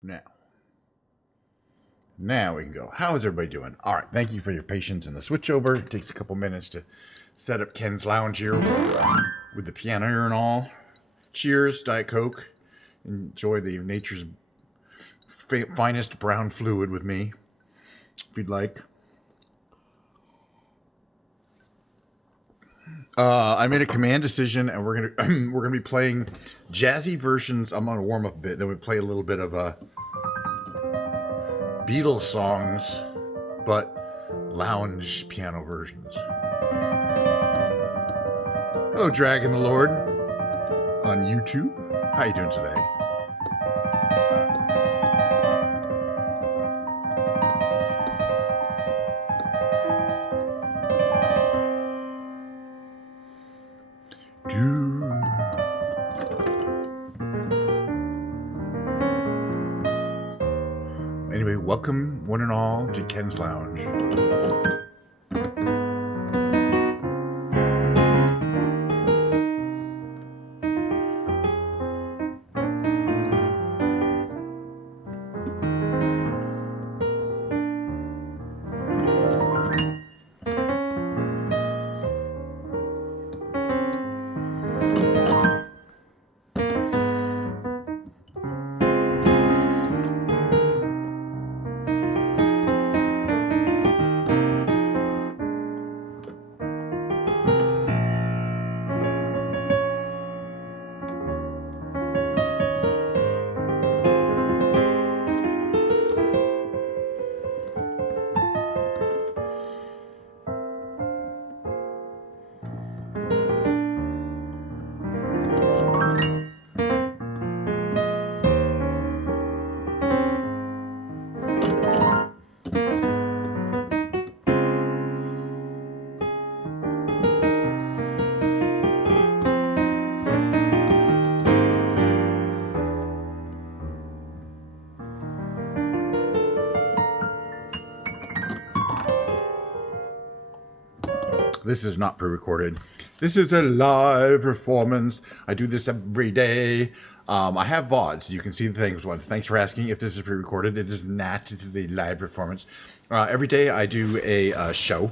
Now we can go. How is everybody doing? All right. Thank you for your patience in the switchover. It takes a couple minutes to set up Ken's Lounge here with the piano and all. Cheers, Diet Coke. Enjoy the nature's finest brown fluid with me, if you'd like. I made a command decision, and we're gonna be playing jazzy versions. I'm gonna warm up a bit. Then we play a little bit of Beatles songs, but lounge piano versions. Hello, Dragon the Lord on YouTube. How you doing today? Anyway, welcome one and all to Ken's Lounge. This is not pre-recorded. This is a live performance. I do this every day. I have VODs. You can see the things. Thanks for asking if this is pre-recorded. It is not. This is a live performance. Every day I do a show.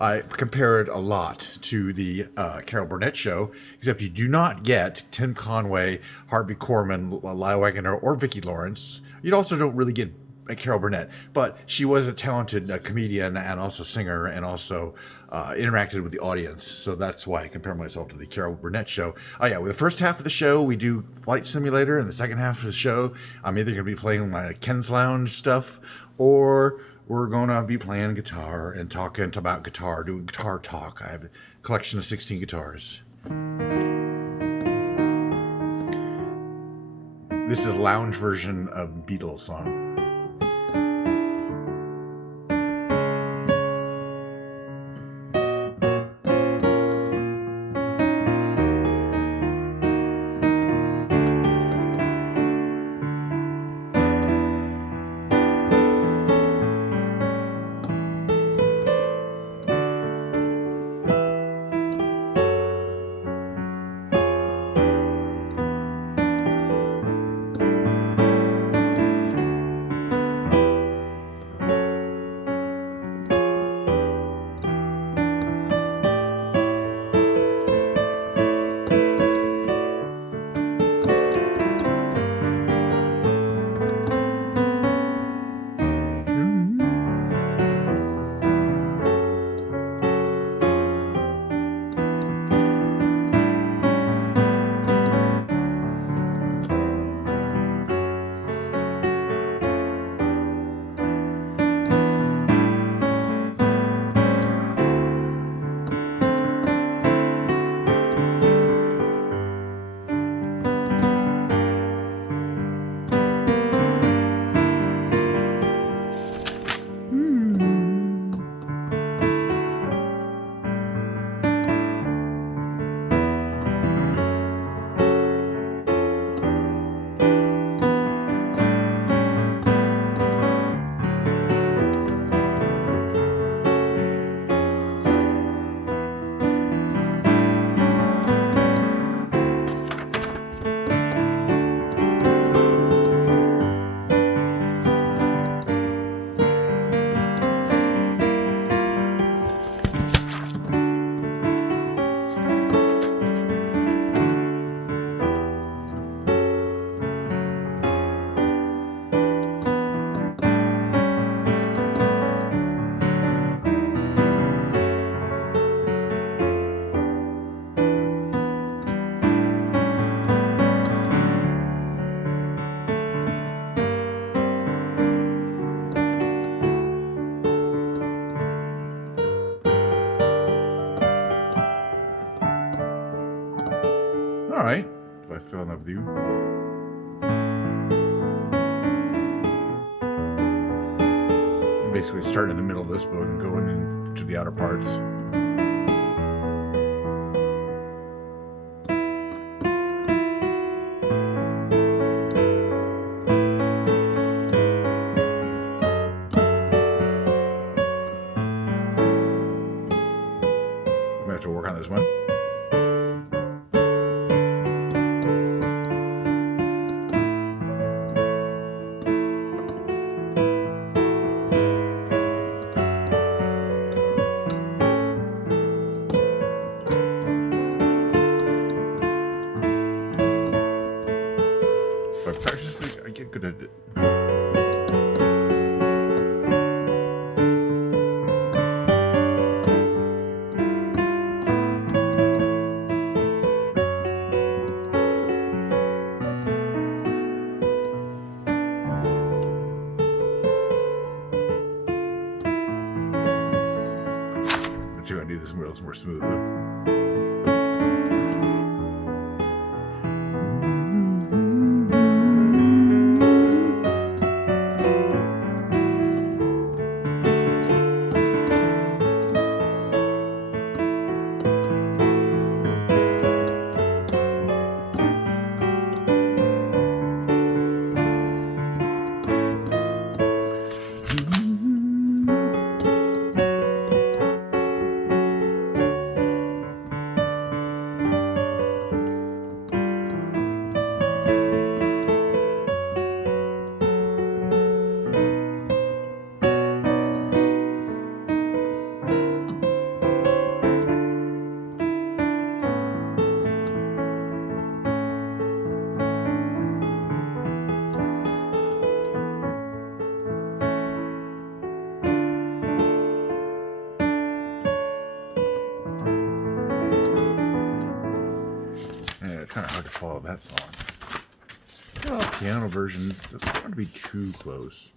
I compare it a lot to the Carol Burnett show, except you do not get Tim Conway, Harvey Korman, Lyle Wagner, or Vicki Lawrence. You also don't really get Carol Burnett, but she was a talented comedian and also singer, and also interacted with the audience. So that's why I compare myself to the Carol Burnett show. Oh yeah, with the first half of the show we do Flight Simulator, and the second half of the show I'm either going to be playing my Ken's Lounge stuff, or we're going to be playing guitar and talking about guitar, doing guitar talk. I have a collection of 16 guitars. This is a lounge version of Beatles song. All right. If I fell in love with you. Basically starting in the middle of this book and going into the outer parts. I'm gonna have to work on this one. If I practice this, I get good at it. But you're gonna do this more smooth though. Yeah, it's kind of hard to follow that song. Well, piano versions, it's hard to be too close.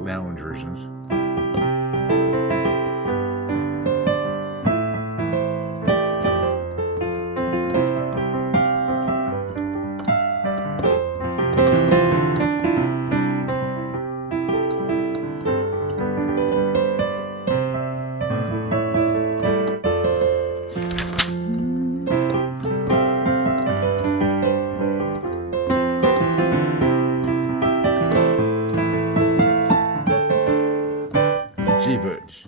Lounge versions. G Butch.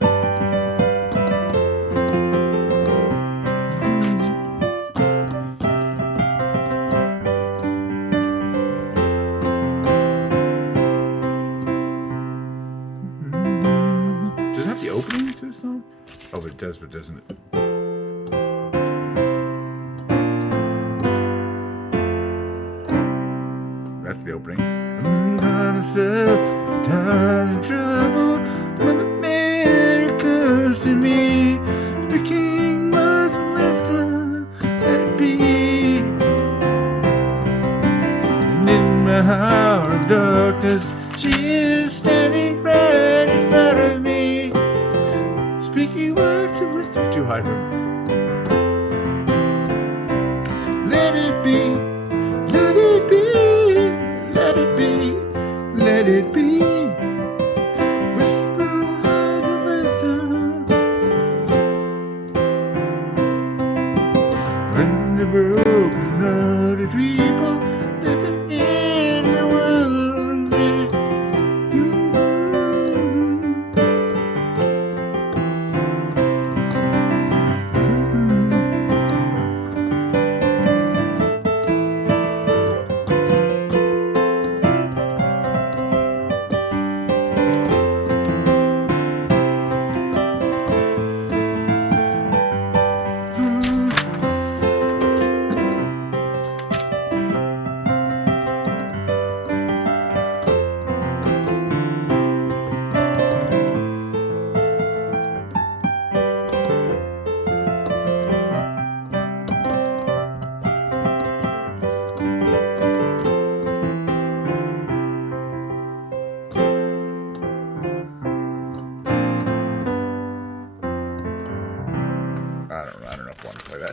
Does it have the opening to the song? Oh, but it does, but doesn't it? That's the opening. Time of trouble, miracles to me. Speaking was a master, let it be. And in my hour of darkness, she is standing right in front of me. Speaking words of wisdom, too high for me. Let it be, let it be, let it be, let it be. Whisper words of wisdom. When the broken hearted people living in the world again.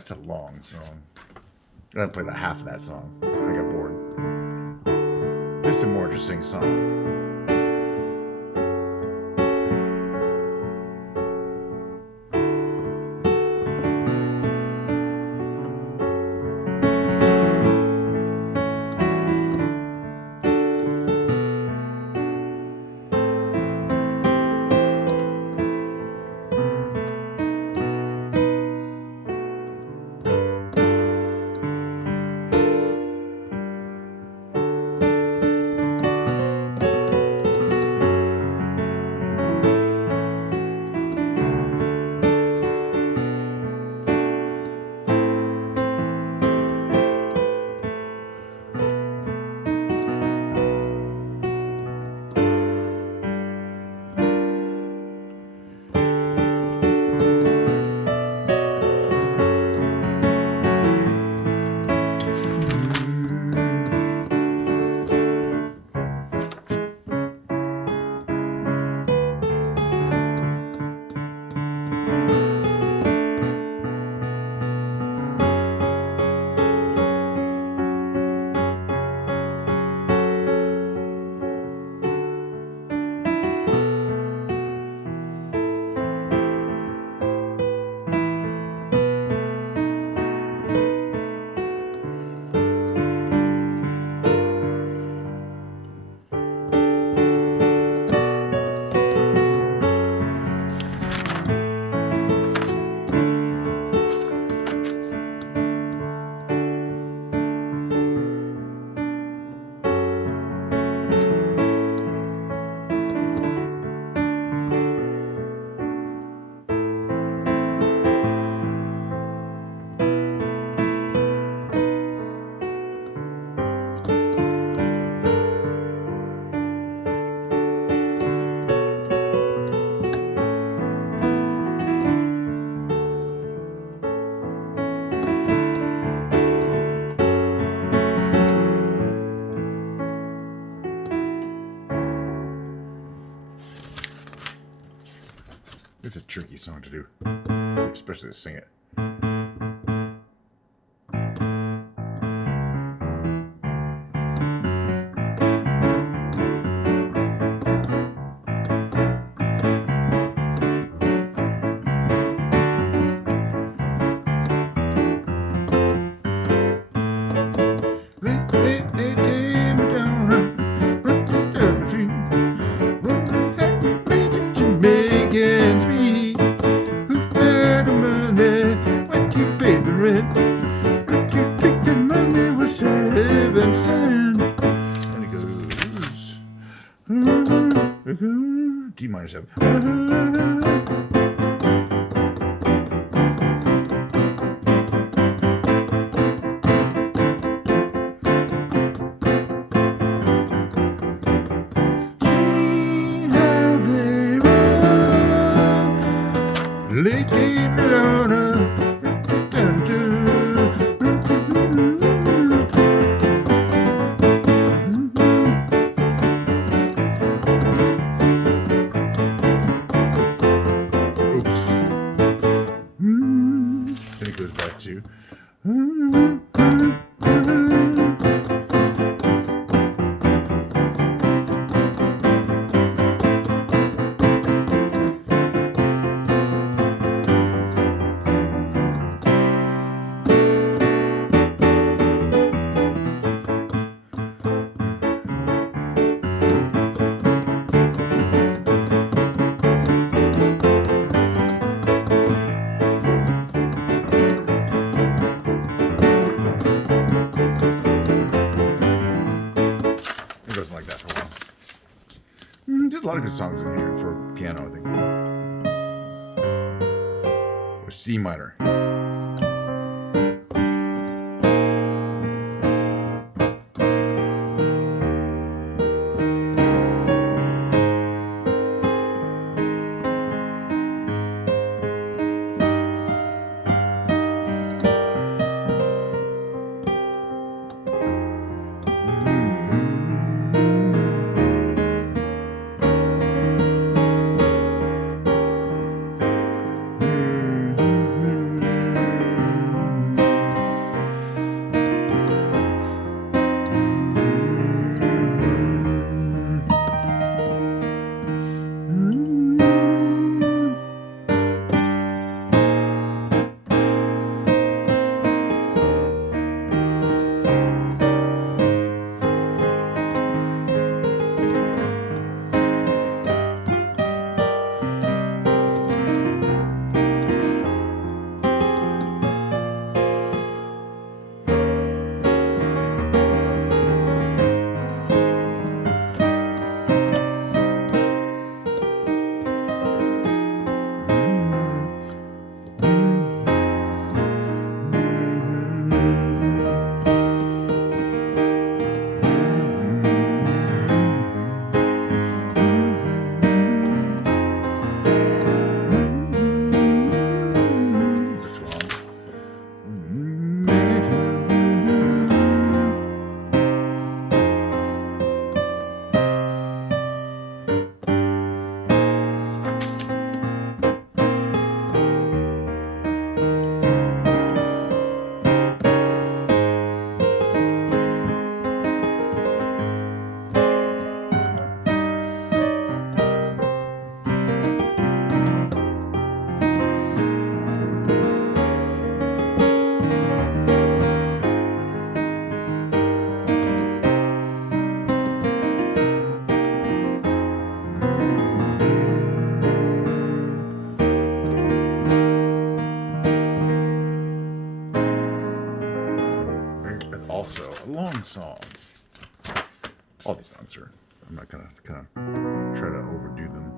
that's a long song. I played like half of that song. I got bored. This is a more interesting song. It's a tricky song to do, especially to sing it. D minor 7. Then it goes back to. It goes like that for a while. There's a lot of good songs in here for piano, I think. Or C minor. song. All these songs are. I'm not gonna kind of try to overdo them.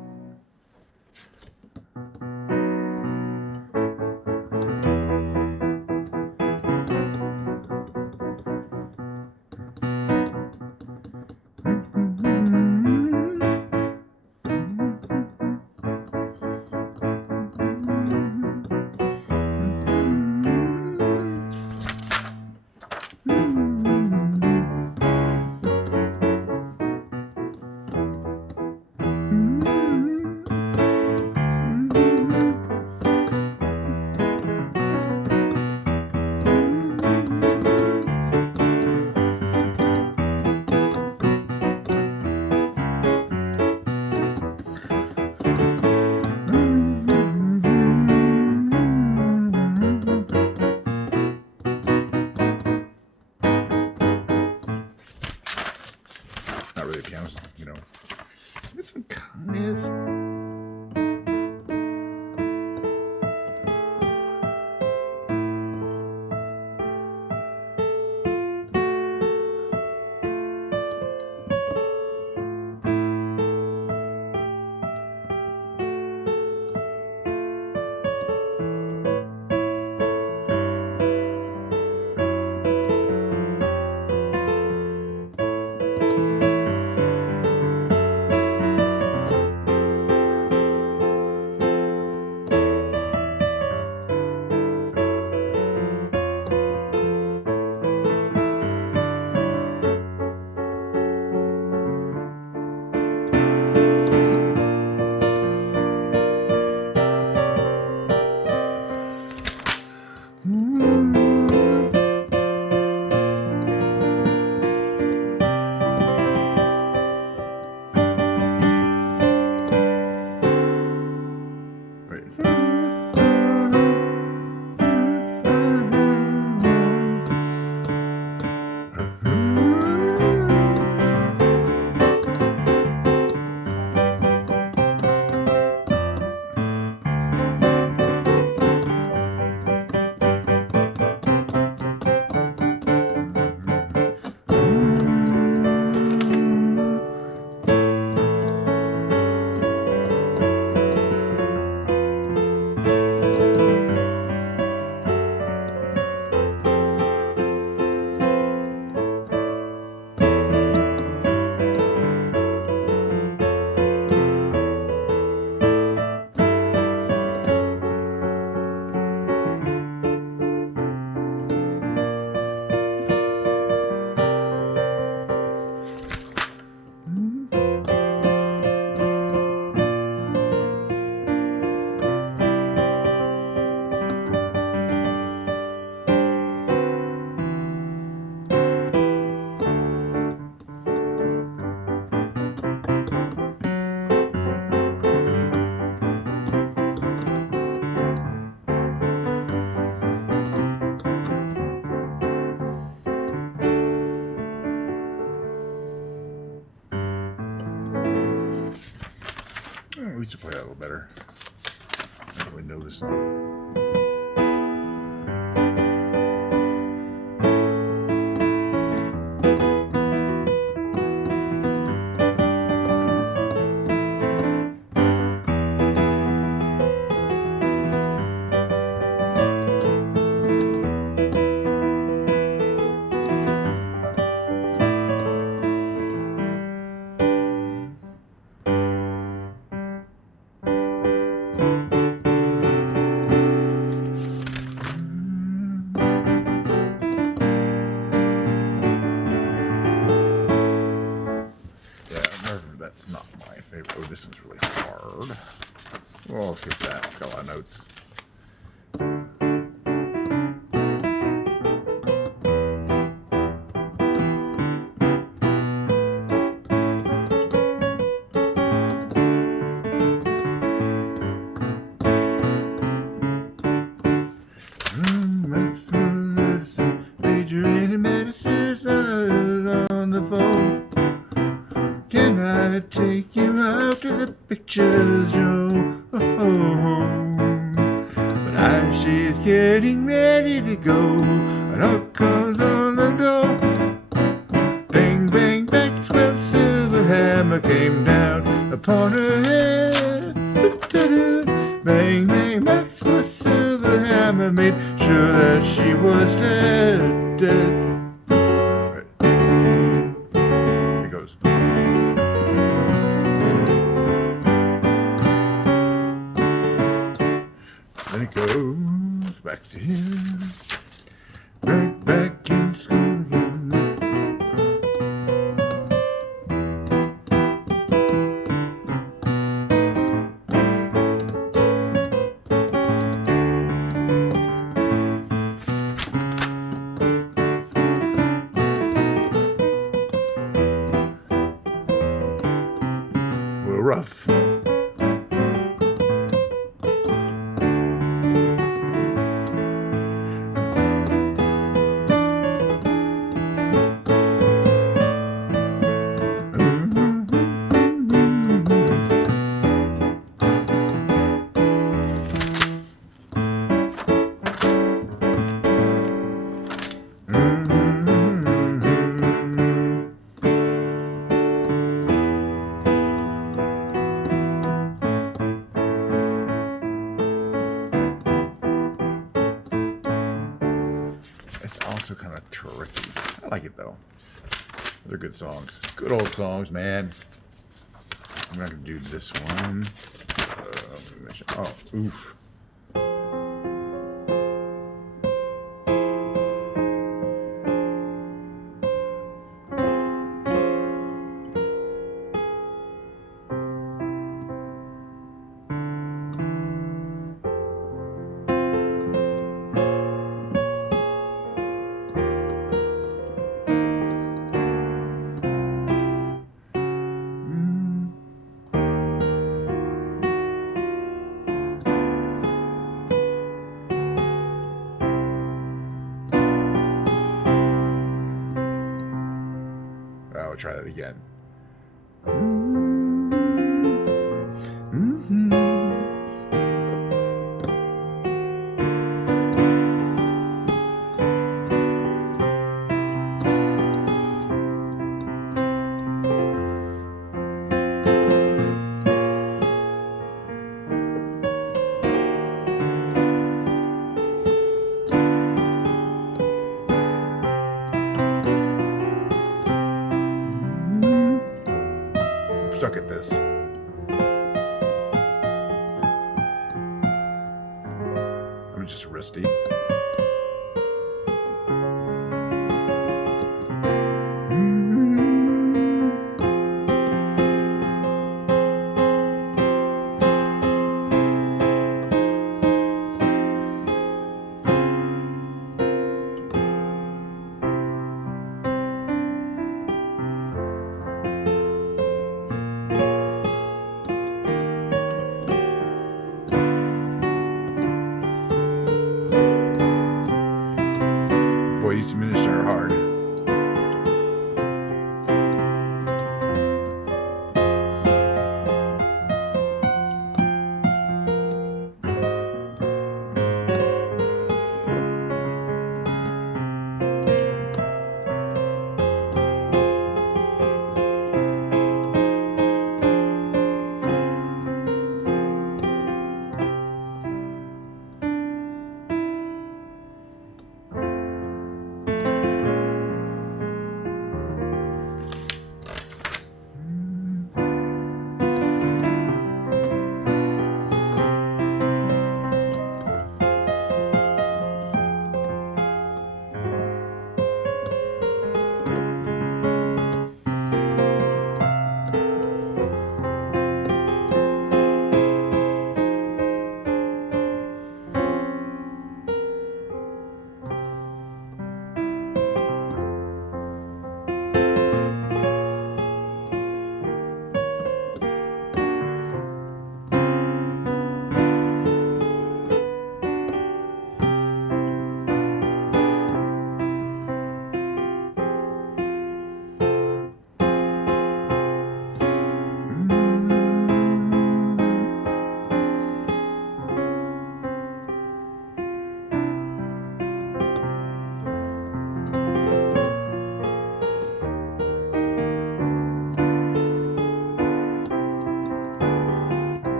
Not really a piano song, you know. This one kind of is. We used to play that a little better. I didn't really notice. That's not my favorite. Oh, this one's really hard. Well, let's skip that. It's got a lot of notes. Major any medicines on the phone. Can I take you out to the pictures, Joe? But she's getting ready to go, and up comes on the door. upon her head. Bang, bang, Max with silver hammer made sure that she was dead, dead. Right. Here goes. Then it goes back to him. Back in school again. We're rough. It's also kind of tricky. I like it though. They're good songs. Good old songs, man. I'm not gonna do this one. Oh, oof. I'll try that again. Suck at this. I'm just rusty.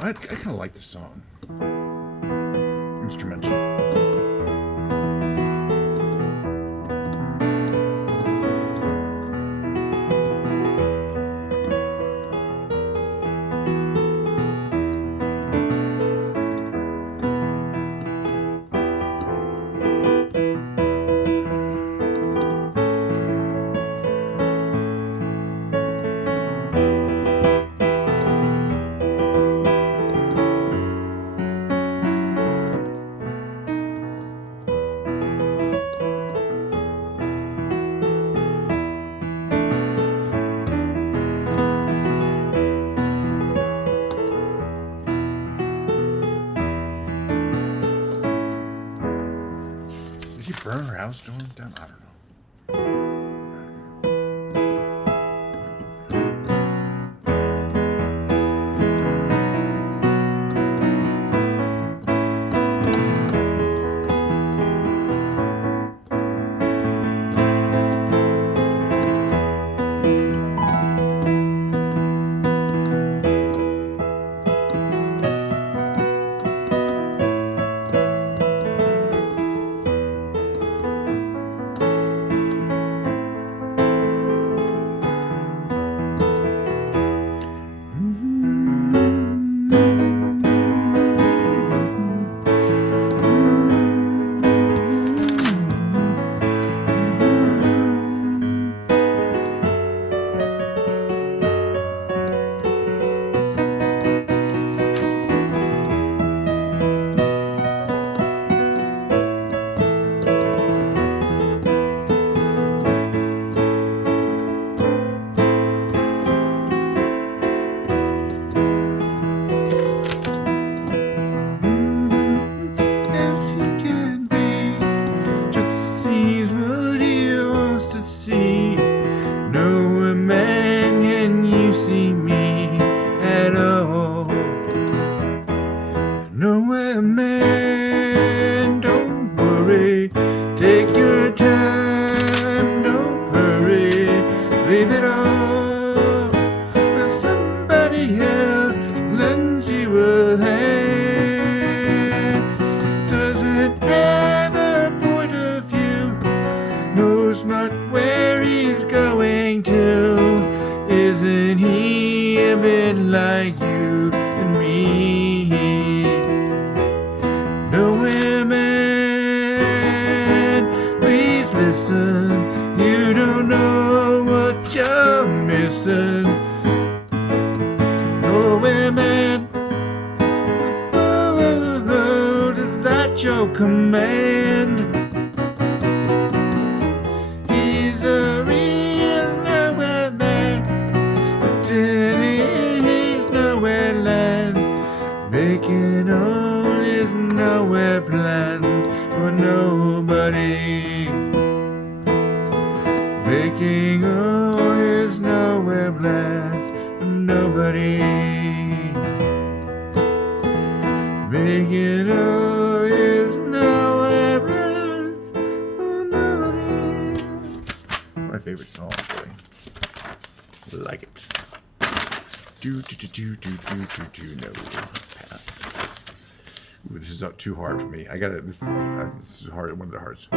I kind of like the song. Instrumental. Did he burn her house down? I don't know. Nowhere, man, don't worry. Take your time, don't hurry. Leave it all with somebody else lends you a hand. Doesn't have a point of view, knows not where he's going to. Isn't he a bit like you and me? Nowhere, man, please listen. You don't know what you're missing. Nowhere, man, is that your command? He's a real nowhere man, but in his nowhere land, making all his nowhere plans for nobody. Making all his nowhere plans for nobody. Making all his nowhere plans for nobody. My favorite song, boy. Like it. No. Pass. Ooh, this is not too hard for me. I got it. This is hard. One of the hardest.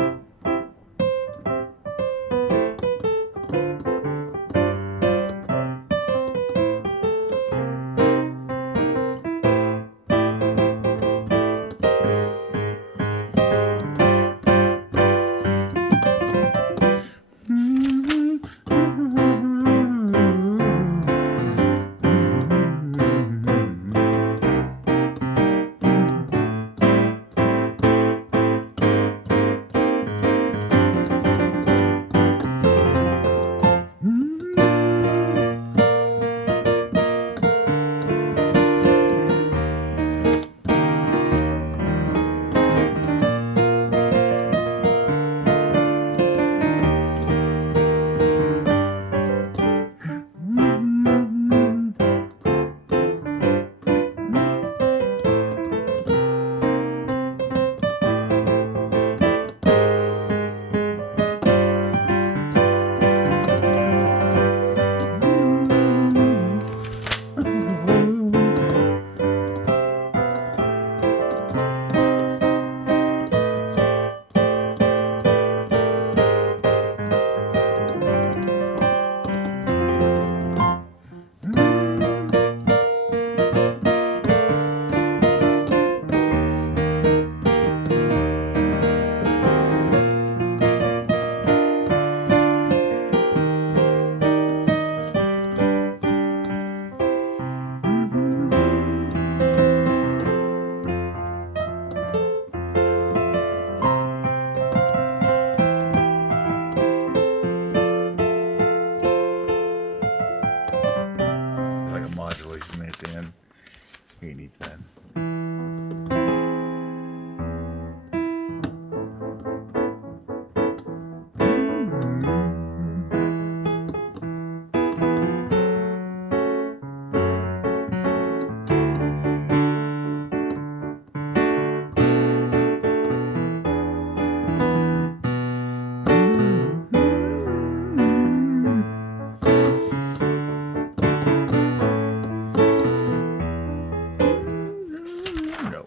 80s then. No.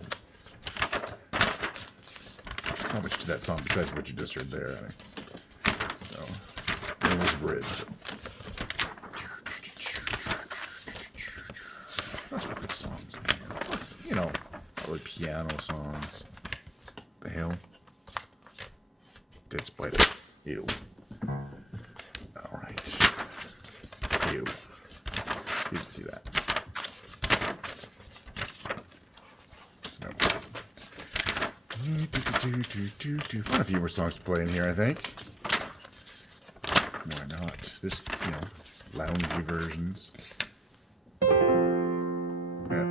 Not much to that song besides what you just heard there. So, it was a bridge. That's what good songs. You know, probably piano songs. The hell? Dead Spider. Ew. Alright. Ew. You can see that. Find a few more songs to play in here, I think. Why not? There's, you know, loungy versions. Yeah.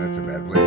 That's a bad place.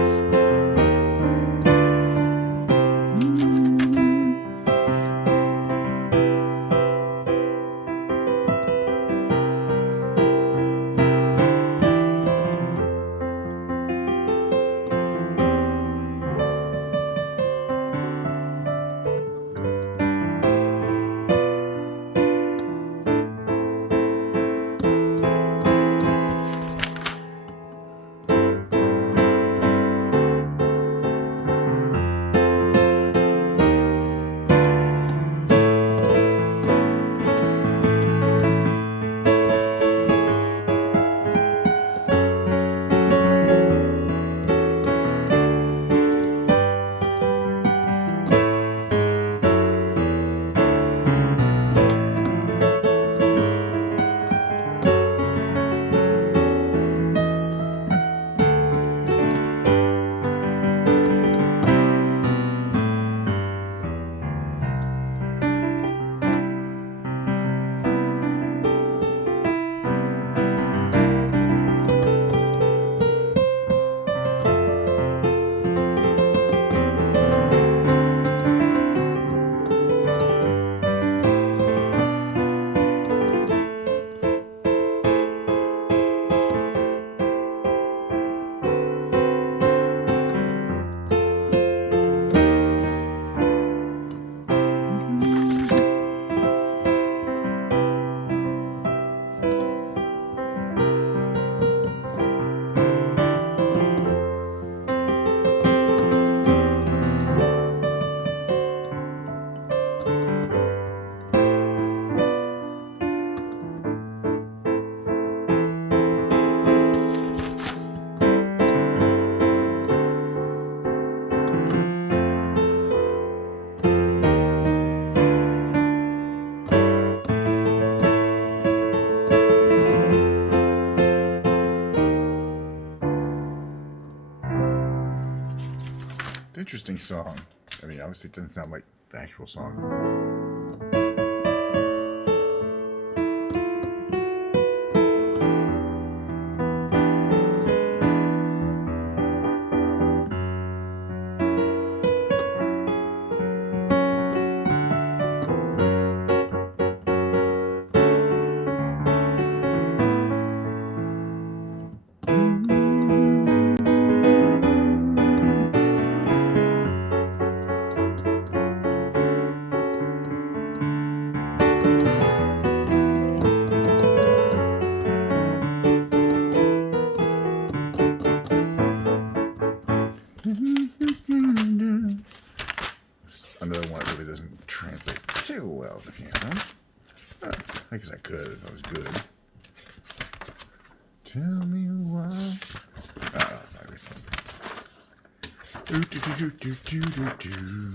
Interesting song. I mean, obviously it doesn't sound like the actual song. another one that really doesn't translate too well to piano. I guess I could if I was good. Tell me why. Oh, that's not everything. Do.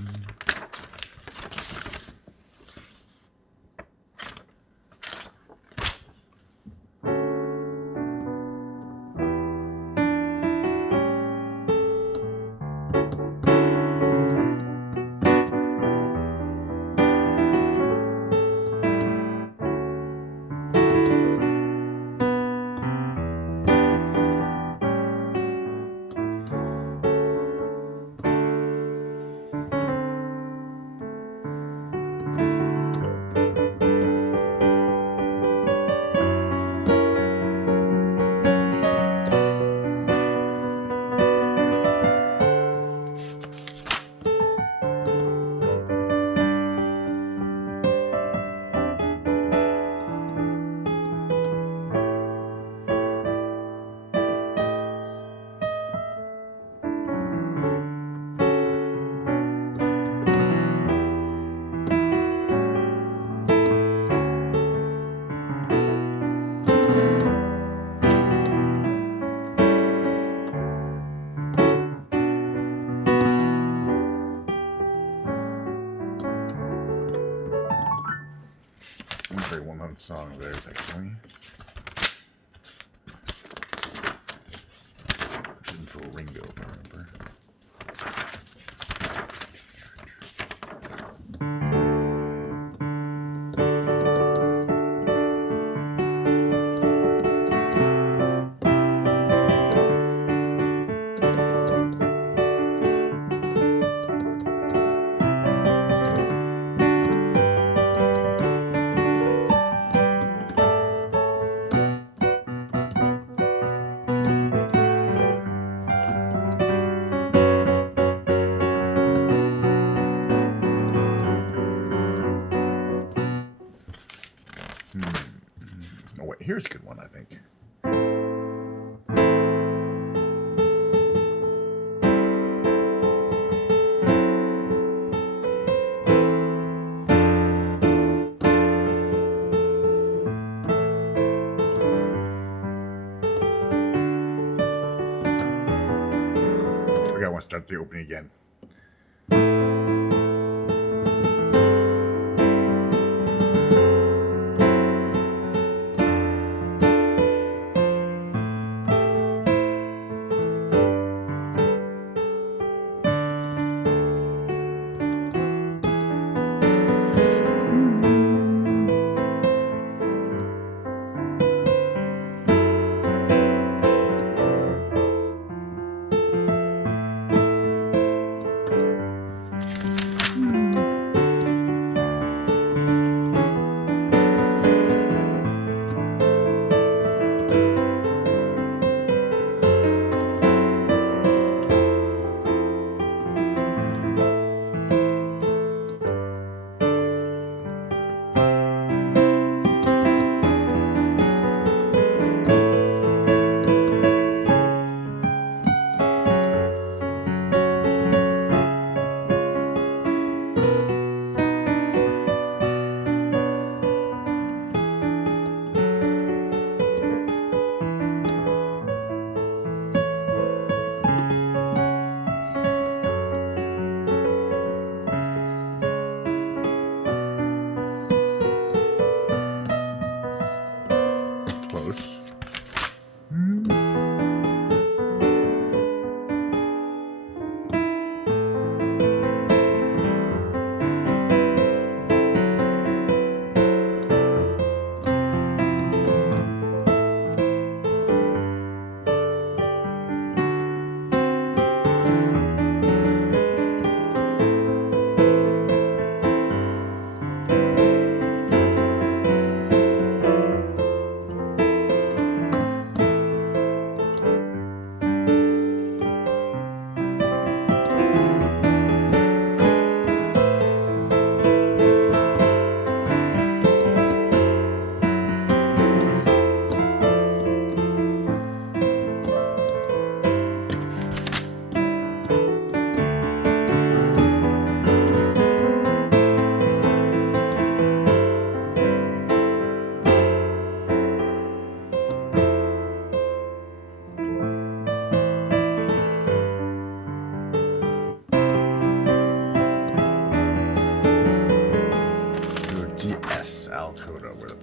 Very well-known song there, actually. Didn't for Ringo, if I remember. Oh wait, here's a good one, I think. Okay, I want to start the opening again.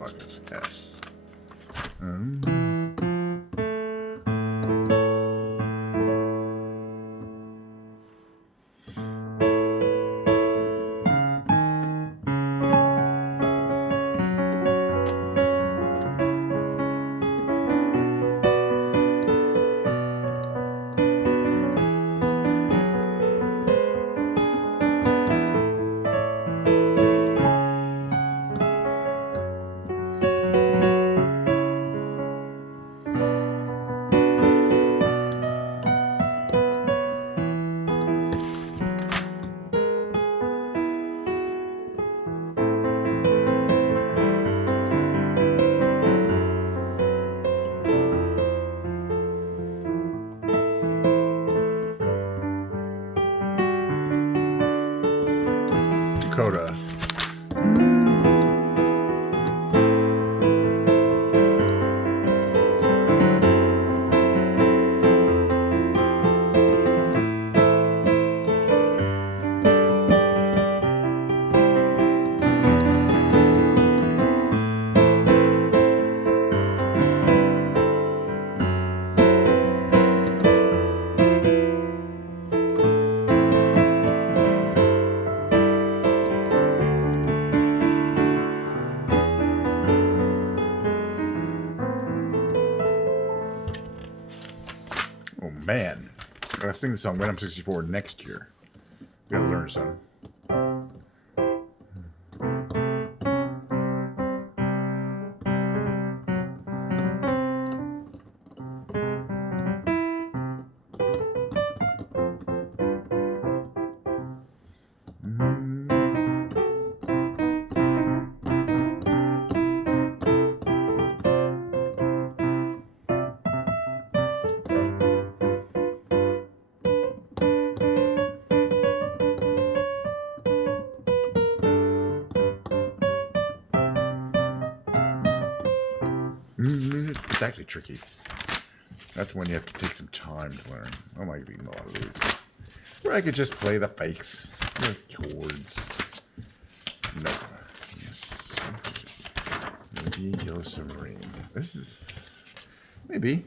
fuck is S? Dakota. Oh man, I was singing the song Venom 64 next year. We gotta learn some. It's actually tricky. That's when you have to take some time to learn. I don't like reading a lot of these. Or I could just play the fakes. The chords. No. Yes. Maybe Yellow Submarine. This is... maybe.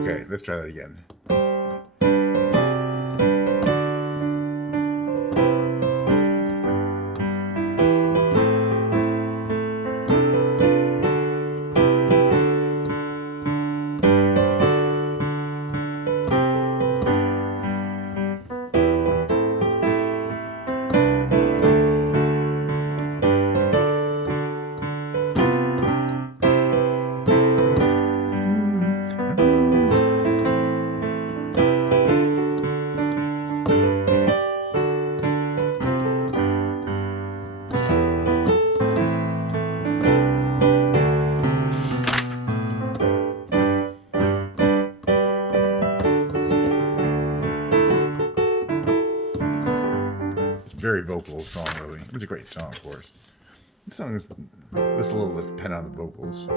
Okay, let's try that again. Very vocal song, really. It was a great song, of course. The song is just a little dependent on the vocals.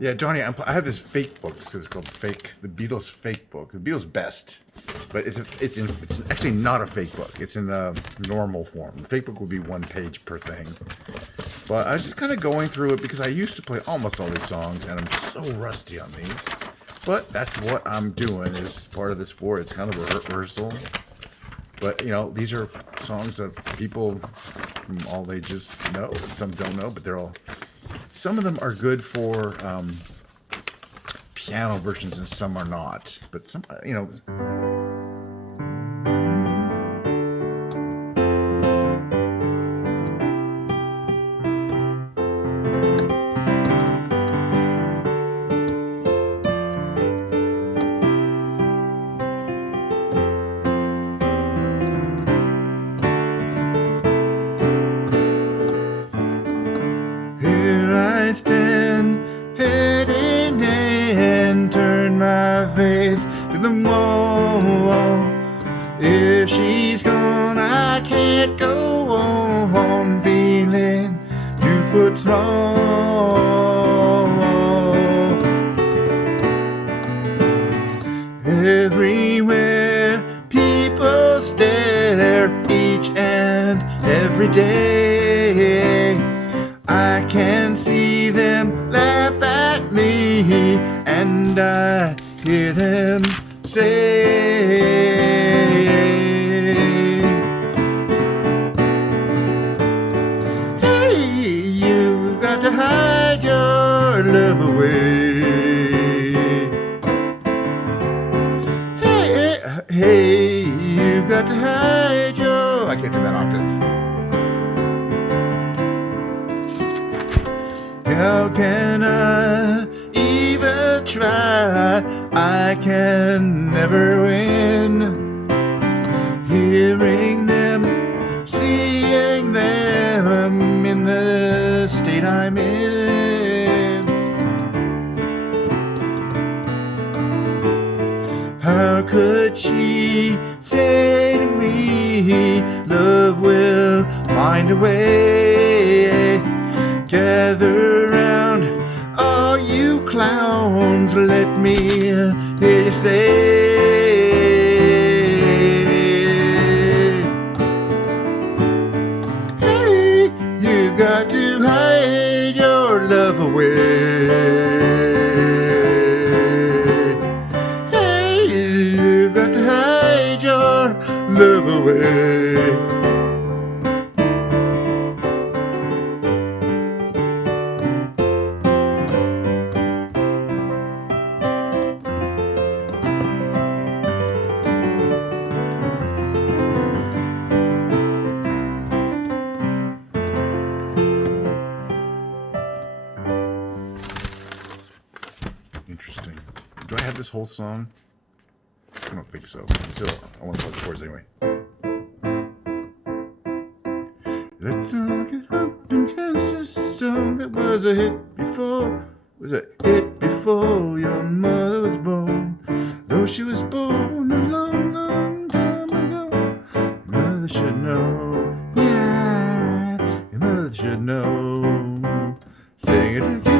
Yeah, Johnny, I have this fake book. It's called the Beatles Fake Book, the Beatles Best, but it's actually not a fake book. It's in a normal form. The fake book would be 1 page per thing. But I was just kind of going through it because I used to play almost all these songs, and I'm so rusty on these. But that's what I'm doing as part of this sport. It's kind of a rehearsal. But, you know, these are songs that people from all ages know. Some don't know, but they're all... Some of them are good for piano versions and some are not. But some, you know... I stand, head in hand, turn my face to the wall. If she's gone, I can't go on feeling 2 foot small. Everywhere people stare each and every day. I can see them laugh at me, and I hear them say, hey, you've got to hide your love away. Hey, you've got to hide your... I can't do that octave. How can I even try? I can never win. Hearing them, seeing them in the state I'm in. How could she say to me, love will find a way? Gather round, all you clowns, let me hear you say, hey, you've got to hide your love away. Hey, you've got to hide your love away. Interesting. Do I have this whole song? I don't think so. Still, I want to play the chords anyway. Let's all get up and dance a song that was a hit before. Was a hit before your mother was born. Though she was born a long, long time ago. Your mother should know. Yeah, your mother should know. Sing it again.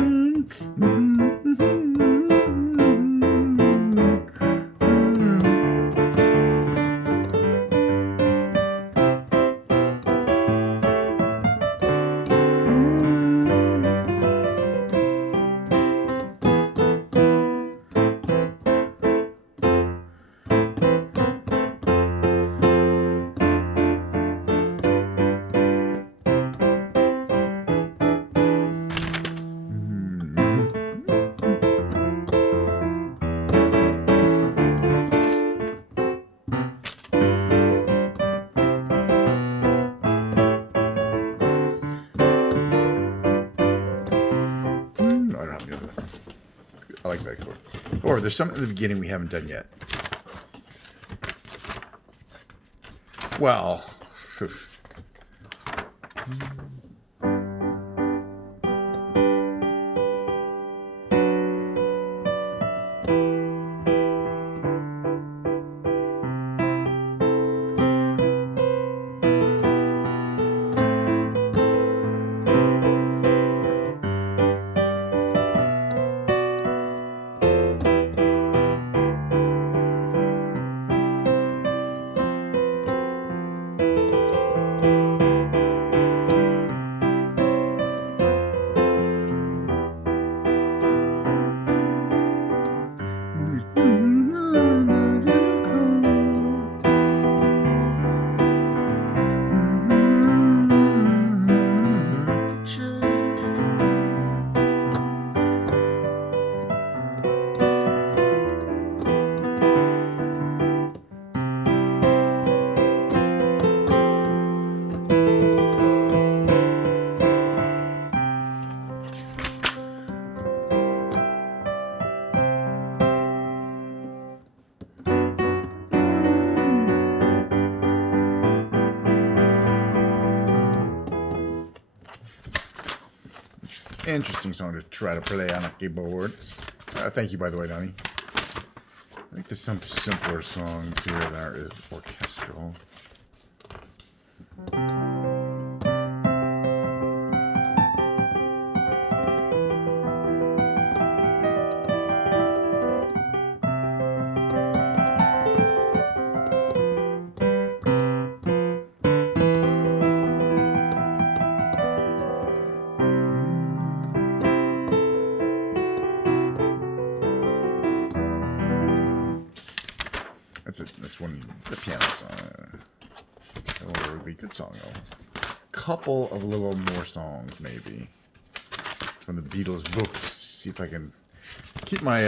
I like that chord. Or there's something at the beginning we haven't done yet. Well, Interesting song to try to play on a keyboard. Thank you, by the way, Donnie. I think there's some simpler songs here that are orchestral. That's one, the piano song. That would be a good song, though. Couple of little more songs, maybe. From the Beatles books. See if I can keep my,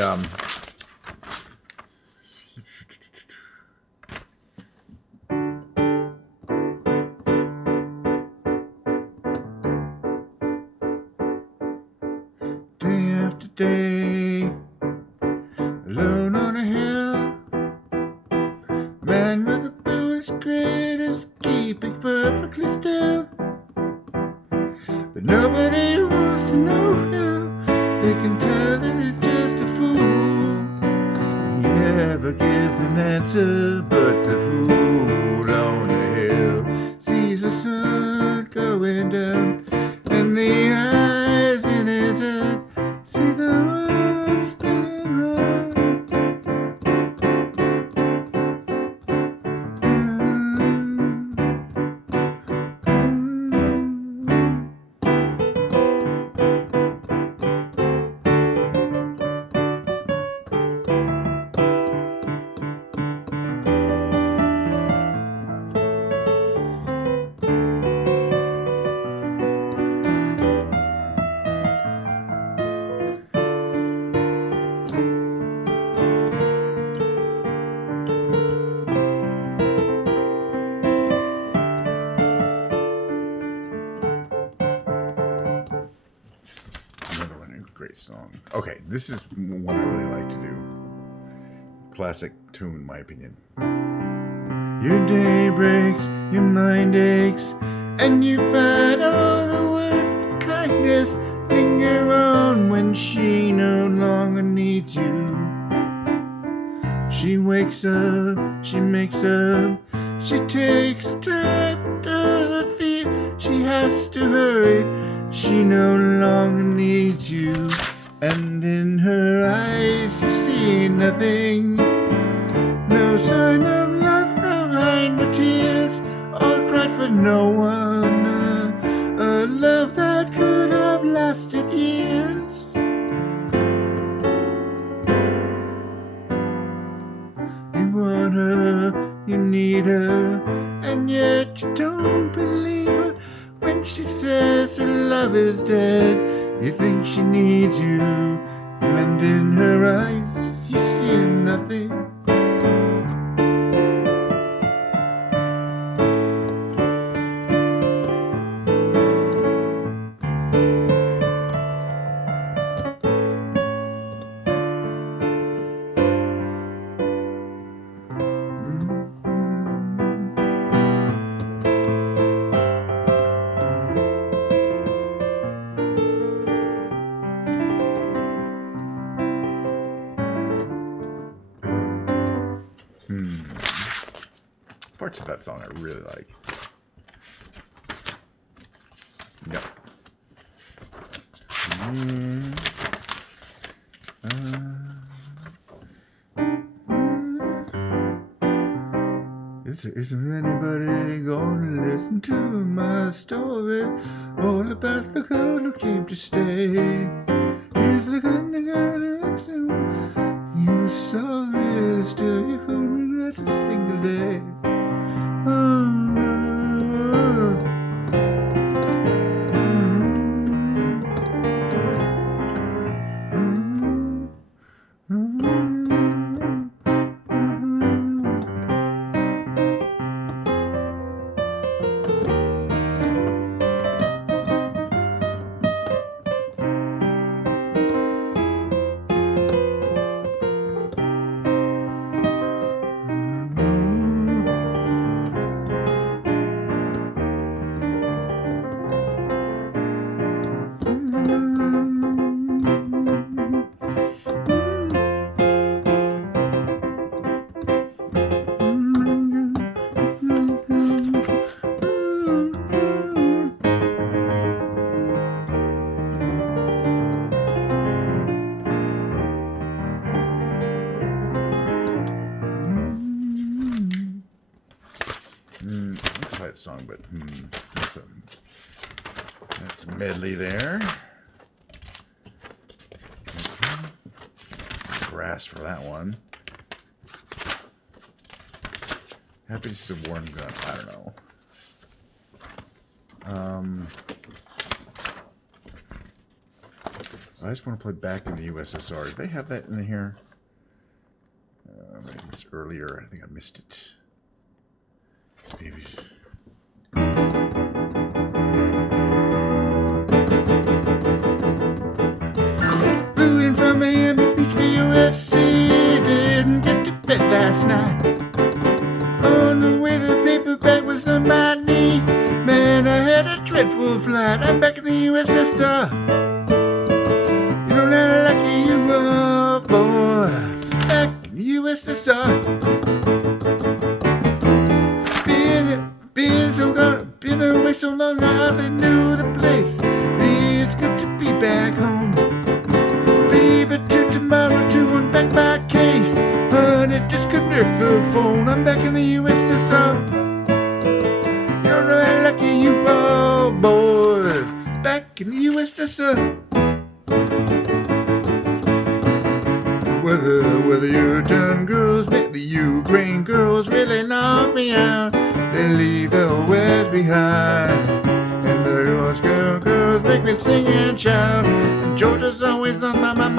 Day after day, alone on a hill. Man with a foolish grin is keeping perfectly still. But nobody wants to know him. They can tell that he's just a fool. He never gives an answer, but the fool on the hill sees the sun going down, and the eyes in his head see the world spinning round. Great song. Okay, this is one I really like to do. Classic tune, in my opinion. Your day breaks, your mind aches, and you find all the words of kindness linger on when she no longer needs you. She wakes up, she makes up, she takes her time, doesn't feel she has to hurry. She no longer needs you, and in her eyes you see nothing. No sign of love behind the tears, all cried for no one. A love that could have lasted years. You want her, you need her, and yet you don't believe her. When she says her love is dead, you think she needs you, and in her eyes you see nothing. Parts of that song I really like. Yep. Isn't anybody gonna listen to my story? All about the girl who came to stay. Here's the kind of guy next to you. Sorry, still you couldn't regret a single day. that song, but that's a medley there. Brass for that one. Happy to warm gun. I don't know. I just want to play Back in the USSR. Did they have that in here? Maybe it's earlier. I think I missed it. Maybe. Flew in from Miami Beach, USA. Didn't get to bed last night. On the way, the paper bag was on my knee. Man, I had a dreadful flight. I'm back in the USSR. You know how lucky you are, boy. Back in the USSR. Been away so long, I hardly knew the place. It's good to be back home. Leave it to tomorrow to unpack my case. Honey, disconnect the phone. I'm back in the USSR. You don't know how lucky you are, boys. Back in the USSR. Whether you're done girls, make the Ukraine girls really knock me out. They leave the West behind. And the Moscow girls make me sing and shout. And Georgia's always on my mind.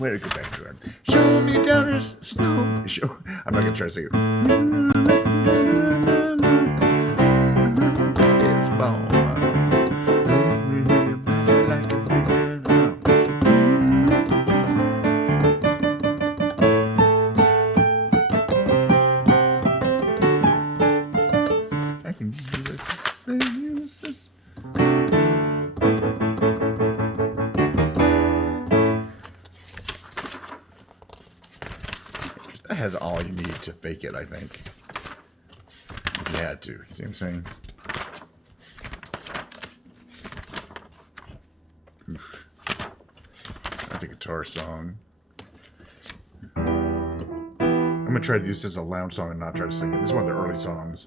Way to go back to it. Show me down the snow. I'm not gonna try to sing it. It's ball. That has all you need to fake it, I think. If you had to. See what I'm saying? Oof. That's a guitar song. I'm going to try to use this as a lounge song and not try to sing it. This is one of the early songs.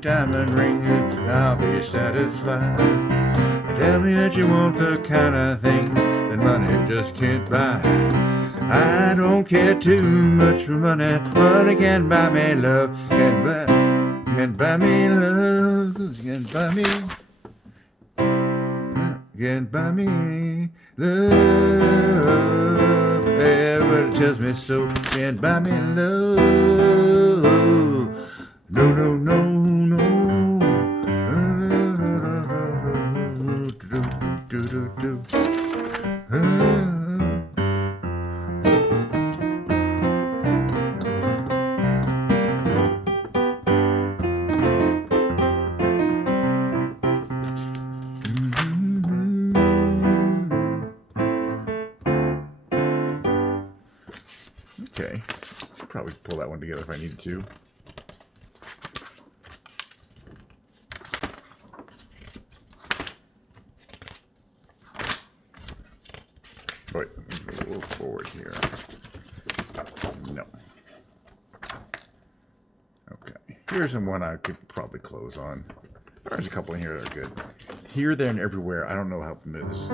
Diamond ring, and I'll be satisfied. Tell me that you want the kind of things that money just can't buy. I don't care too much for money. Money can buy me love, can buy me love, can buy me love. Everybody tells me so, can buy me love. No, no, no, no. Okay, probably pull that one together if I needed to. Wait, let me go a little forward here. No. Okay, here's the one I could probably close on. There's a couple in here that are good. Here, there, and everywhere. I don't know how familiar this is.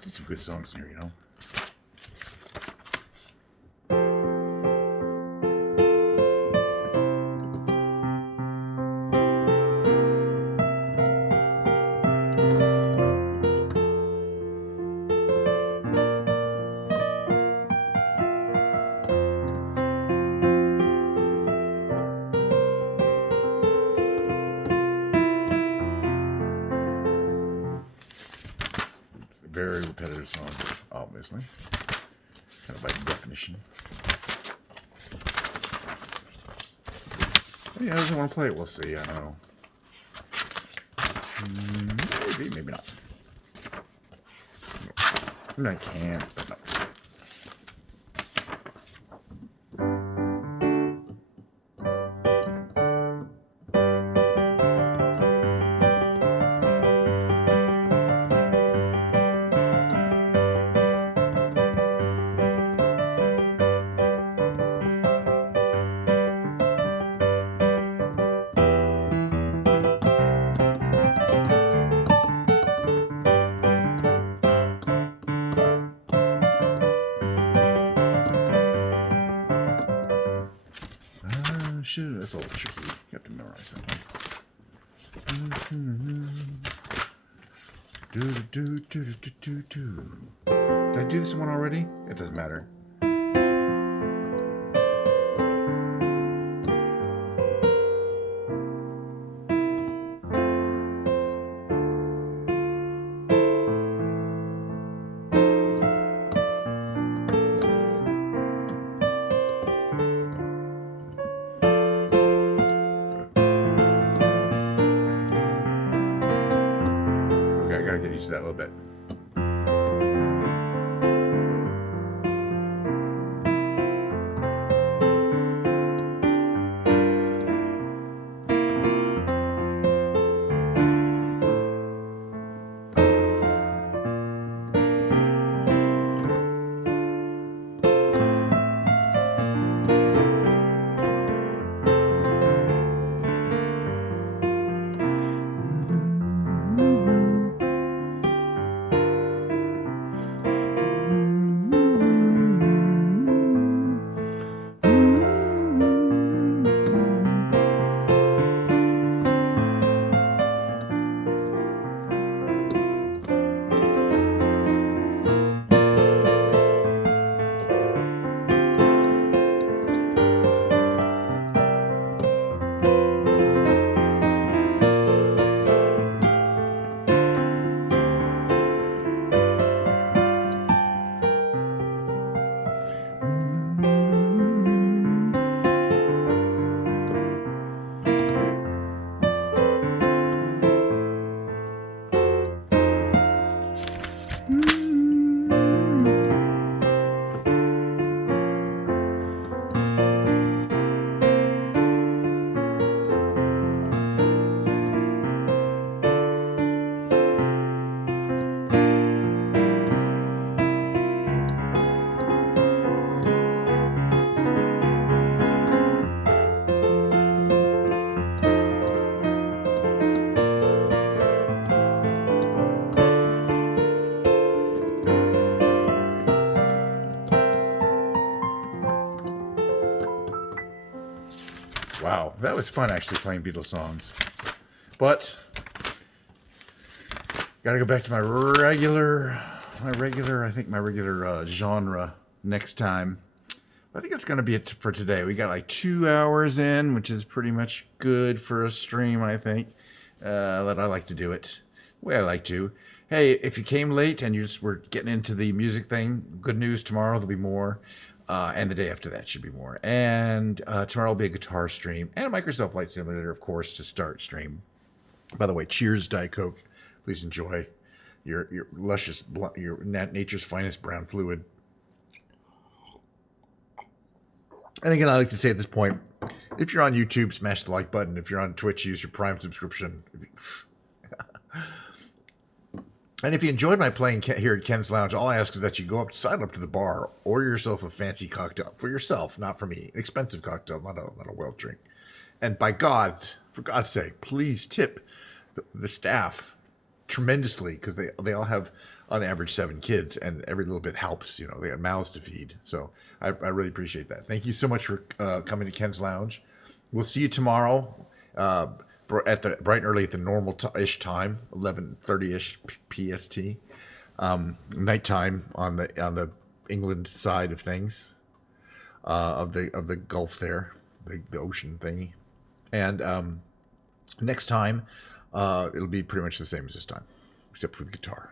there's some good songs in here, you know. Very repetitive song, obviously. Kind of by definition. Yeah, doesn't want to play it. We'll see. I don't know. Maybe, maybe not. No, I can't, but no. Shit, that's a little tricky. You have to memorize that one. Did I do this one already? It doesn't matter. I gotta get used to that a little bit. Wow, that was fun actually playing Beatles songs. But gotta go back to my regular genre next time. I think that's gonna be it for today. We got like 2 hours in, which is pretty much good for a stream, I think. That I like to do it the way I like to. Hey, if you came late and you just were getting into the music thing, good news, tomorrow there'll be more. And the day after that should be more. And tomorrow will be a guitar stream and a Microsoft Flight Simulator, of course, to start stream. By the way, cheers, Diet Coke. Please enjoy your luscious, your nature's finest brown fluid. And again, I like to say at this point, if you're on YouTube, smash the like button. If you're on Twitch, use your Prime subscription. And if you enjoyed my playing here at Ken's Lounge, all I ask is that you go up, sidle up to the bar, order yourself a fancy cocktail for yourself, not for me. An expensive cocktail, not a well drink. And by God, for God's sake, please tip the staff tremendously, because they all have on average 7 kids, and every little bit helps. You know, they got mouths to feed. So I really appreciate that. Thank you so much for coming to Ken's Lounge. We'll see you tomorrow at the bright and early at the normal ish time, 11:30 ish PST, nighttime on the England side of things, of the Gulf there, the ocean thingy, and next time it'll be pretty much the same as this time, except with guitar.